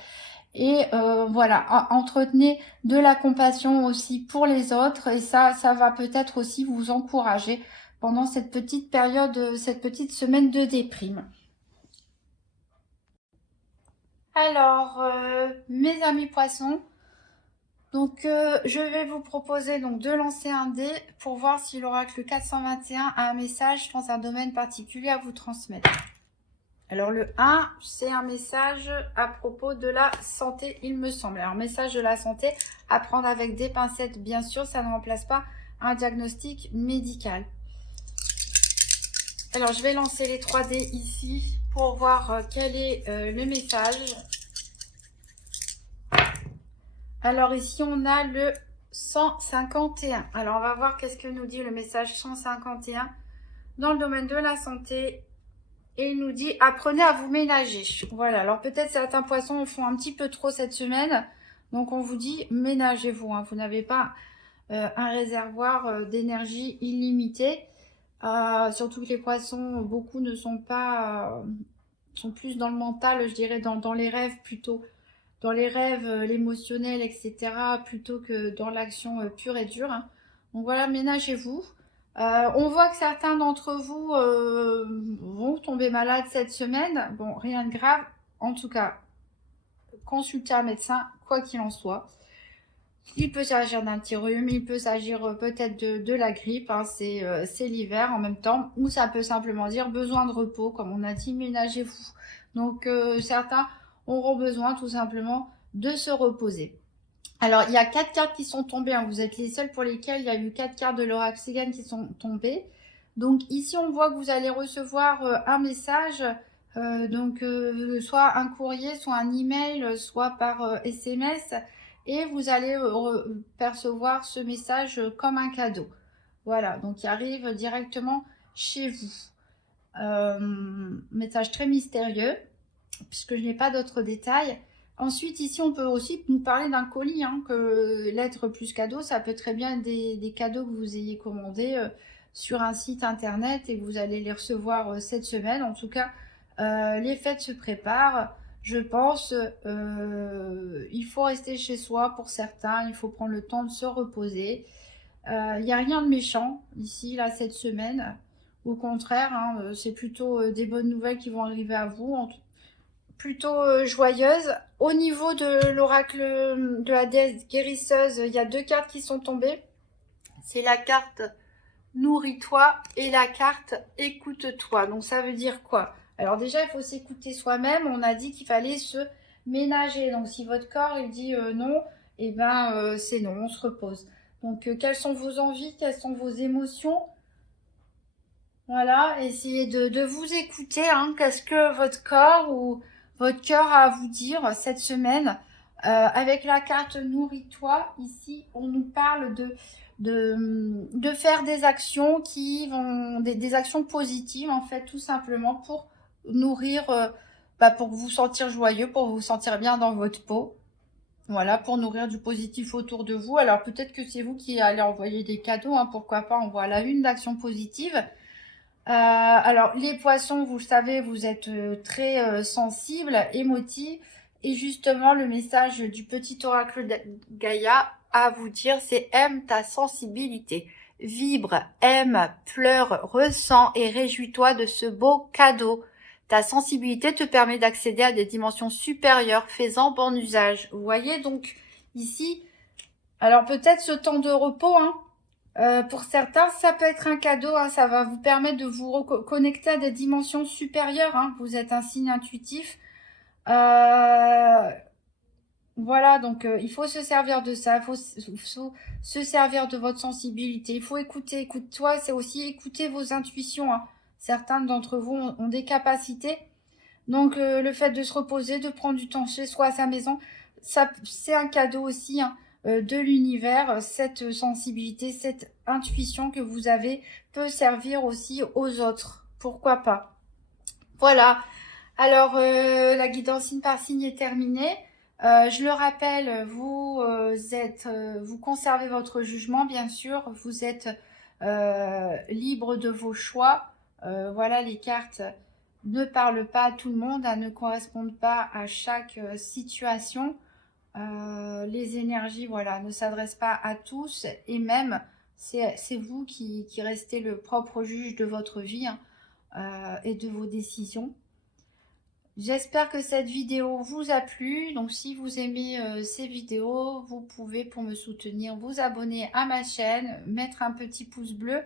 Et voilà, entretenez de la compassion aussi pour les autres, et ça va peut-être aussi vous encourager pendant cette petite période, cette petite semaine de déprime. Alors, mes amis poissons, donc je vais vous proposer donc de lancer un dé pour voir si l'oracle 421 a un message dans un domaine particulier à vous transmettre. Alors le 1, c'est un message à propos de la santé, il me semble. Alors message de la santé, à prendre avec des pincettes, bien sûr, ça ne remplace pas un diagnostic médical. Alors je vais lancer les 3 dés ici pour voir quel est le message. Alors ici on a le 151. Alors on va voir qu'est-ce que nous dit le message 151 dans le domaine de la santé. Et il nous dit apprenez à vous ménager. Voilà, alors peut-être certains poissons en font un petit peu trop cette semaine. Donc on vous dit ménagez-vous. Hein. Vous n'avez pas un réservoir d'énergie illimité. Surtout que les poissons, beaucoup ne sont pas, sont plus dans le mental, je dirais, dans les rêves plutôt. Dans les rêves, l'émotionnel, etc. plutôt que dans l'action pure et dure. Hein. Donc voilà, ménagez-vous. On voit que certains d'entre vous vont tomber malades cette semaine. Bon, rien de grave. En tout cas, consultez un médecin, quoi qu'il en soit. Il peut s'agir d'un petit rhume, il peut s'agir peut-être de la grippe, hein, c'est l'hiver en même temps, ou ça peut simplement dire besoin de repos, comme on a dit, ménagez-vous. Donc certains auront besoin tout simplement de se reposer. Alors, il y a 4 cartes qui sont tombées. Hein. Vous êtes les seuls pour lesquels il y a eu 4 cartes de l'oracle Cigane qui sont tombées. Donc, ici, on voit que vous allez recevoir un message, soit un courrier, soit un email, soit par SMS. Et vous allez percevoir ce message comme un cadeau. Voilà, donc il arrive directement chez vous. Message très mystérieux, puisque je n'ai pas d'autres détails. Ensuite, ici, on peut aussi nous parler d'un colis, hein, que lettre plus cadeau, ça peut très bien être des cadeaux que vous ayez commandés sur un site internet et que vous allez les recevoir cette semaine. En tout cas, les fêtes se préparent. Je pense, il faut rester chez soi pour certains, il faut prendre le temps de se reposer. Il n'y a rien de méchant ici, là, cette semaine. Au contraire, hein, c'est plutôt des bonnes nouvelles qui vont arriver à vous. Plutôt joyeuse. Au niveau de l'oracle de la déesse guérisseuse, il y a 2 cartes qui sont tombées. C'est la carte Nourris-toi et la carte Écoute-toi. Donc ça veut dire quoi? Alors déjà, il faut s'écouter soi-même. On a dit qu'il fallait se ménager. Donc si votre corps il dit non, et ben c'est non, on se repose. Donc quelles sont vos envies, quelles sont vos émotions? Voilà, essayez de vous écouter. Hein. Qu'est-ce que votre corps ou votre cœur a à vous dire cette semaine? Avec la carte Nourris-toi, ici, on nous parle de faire des actions qui vont, des actions positives, en fait, tout simplement pour nourrir, pour vous sentir joyeux, pour vous sentir bien dans votre peau. Voilà, pour nourrir du positif autour de vous. Alors peut-être que c'est vous qui allez envoyer des cadeaux, hein, pourquoi pas, on voit la une d'actions positives. Alors, les poissons, vous le savez, vous êtes très sensibles, émotifs. Et justement, le message du petit oracle de Gaïa à vous dire, c'est aime ta sensibilité. Vibre, aime, pleure, ressens et réjouis-toi de ce beau cadeau. Ta sensibilité te permet d'accéder à des dimensions supérieures, fais-en bon usage. Vous voyez donc ici, alors peut-être ce temps de repos, hein, pour certains, ça peut être un cadeau, hein, ça va vous permettre de vous reconnecter à des dimensions supérieures. Hein, vous êtes un signe intuitif. Voilà, donc il faut se servir de ça, il faut se servir de votre sensibilité. Il faut écouter, écoute-toi, c'est aussi écouter vos intuitions. Hein. Certains d'entre vous ont des capacités. Donc le fait de se reposer, de prendre du temps chez soi, à sa maison, ça c'est un cadeau aussi. Hein, de l'univers, cette sensibilité, cette intuition que vous avez peut servir aussi aux autres. Pourquoi pas? Voilà. Alors, la guidance signe par signe est terminée. Je le rappelle, vous conservez votre jugement, bien sûr. Vous êtes libre de vos choix. Voilà les cartes ne parlent pas à tout le monde, ne correspondent pas à chaque situation. Les énergies, voilà, ne s'adressent pas à tous, et même, c'est vous qui restez le propre juge de votre vie, hein, et de vos décisions. J'espère que cette vidéo vous a plu. Donc si vous aimez ces vidéos, vous pouvez, pour me soutenir, vous abonner à ma chaîne, mettre un petit pouce bleu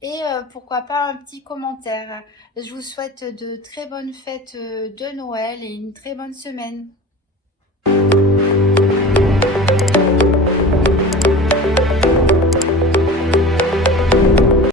et pourquoi pas un petit commentaire. Je vous souhaite de très bonnes fêtes de Noël et une très bonne semaine.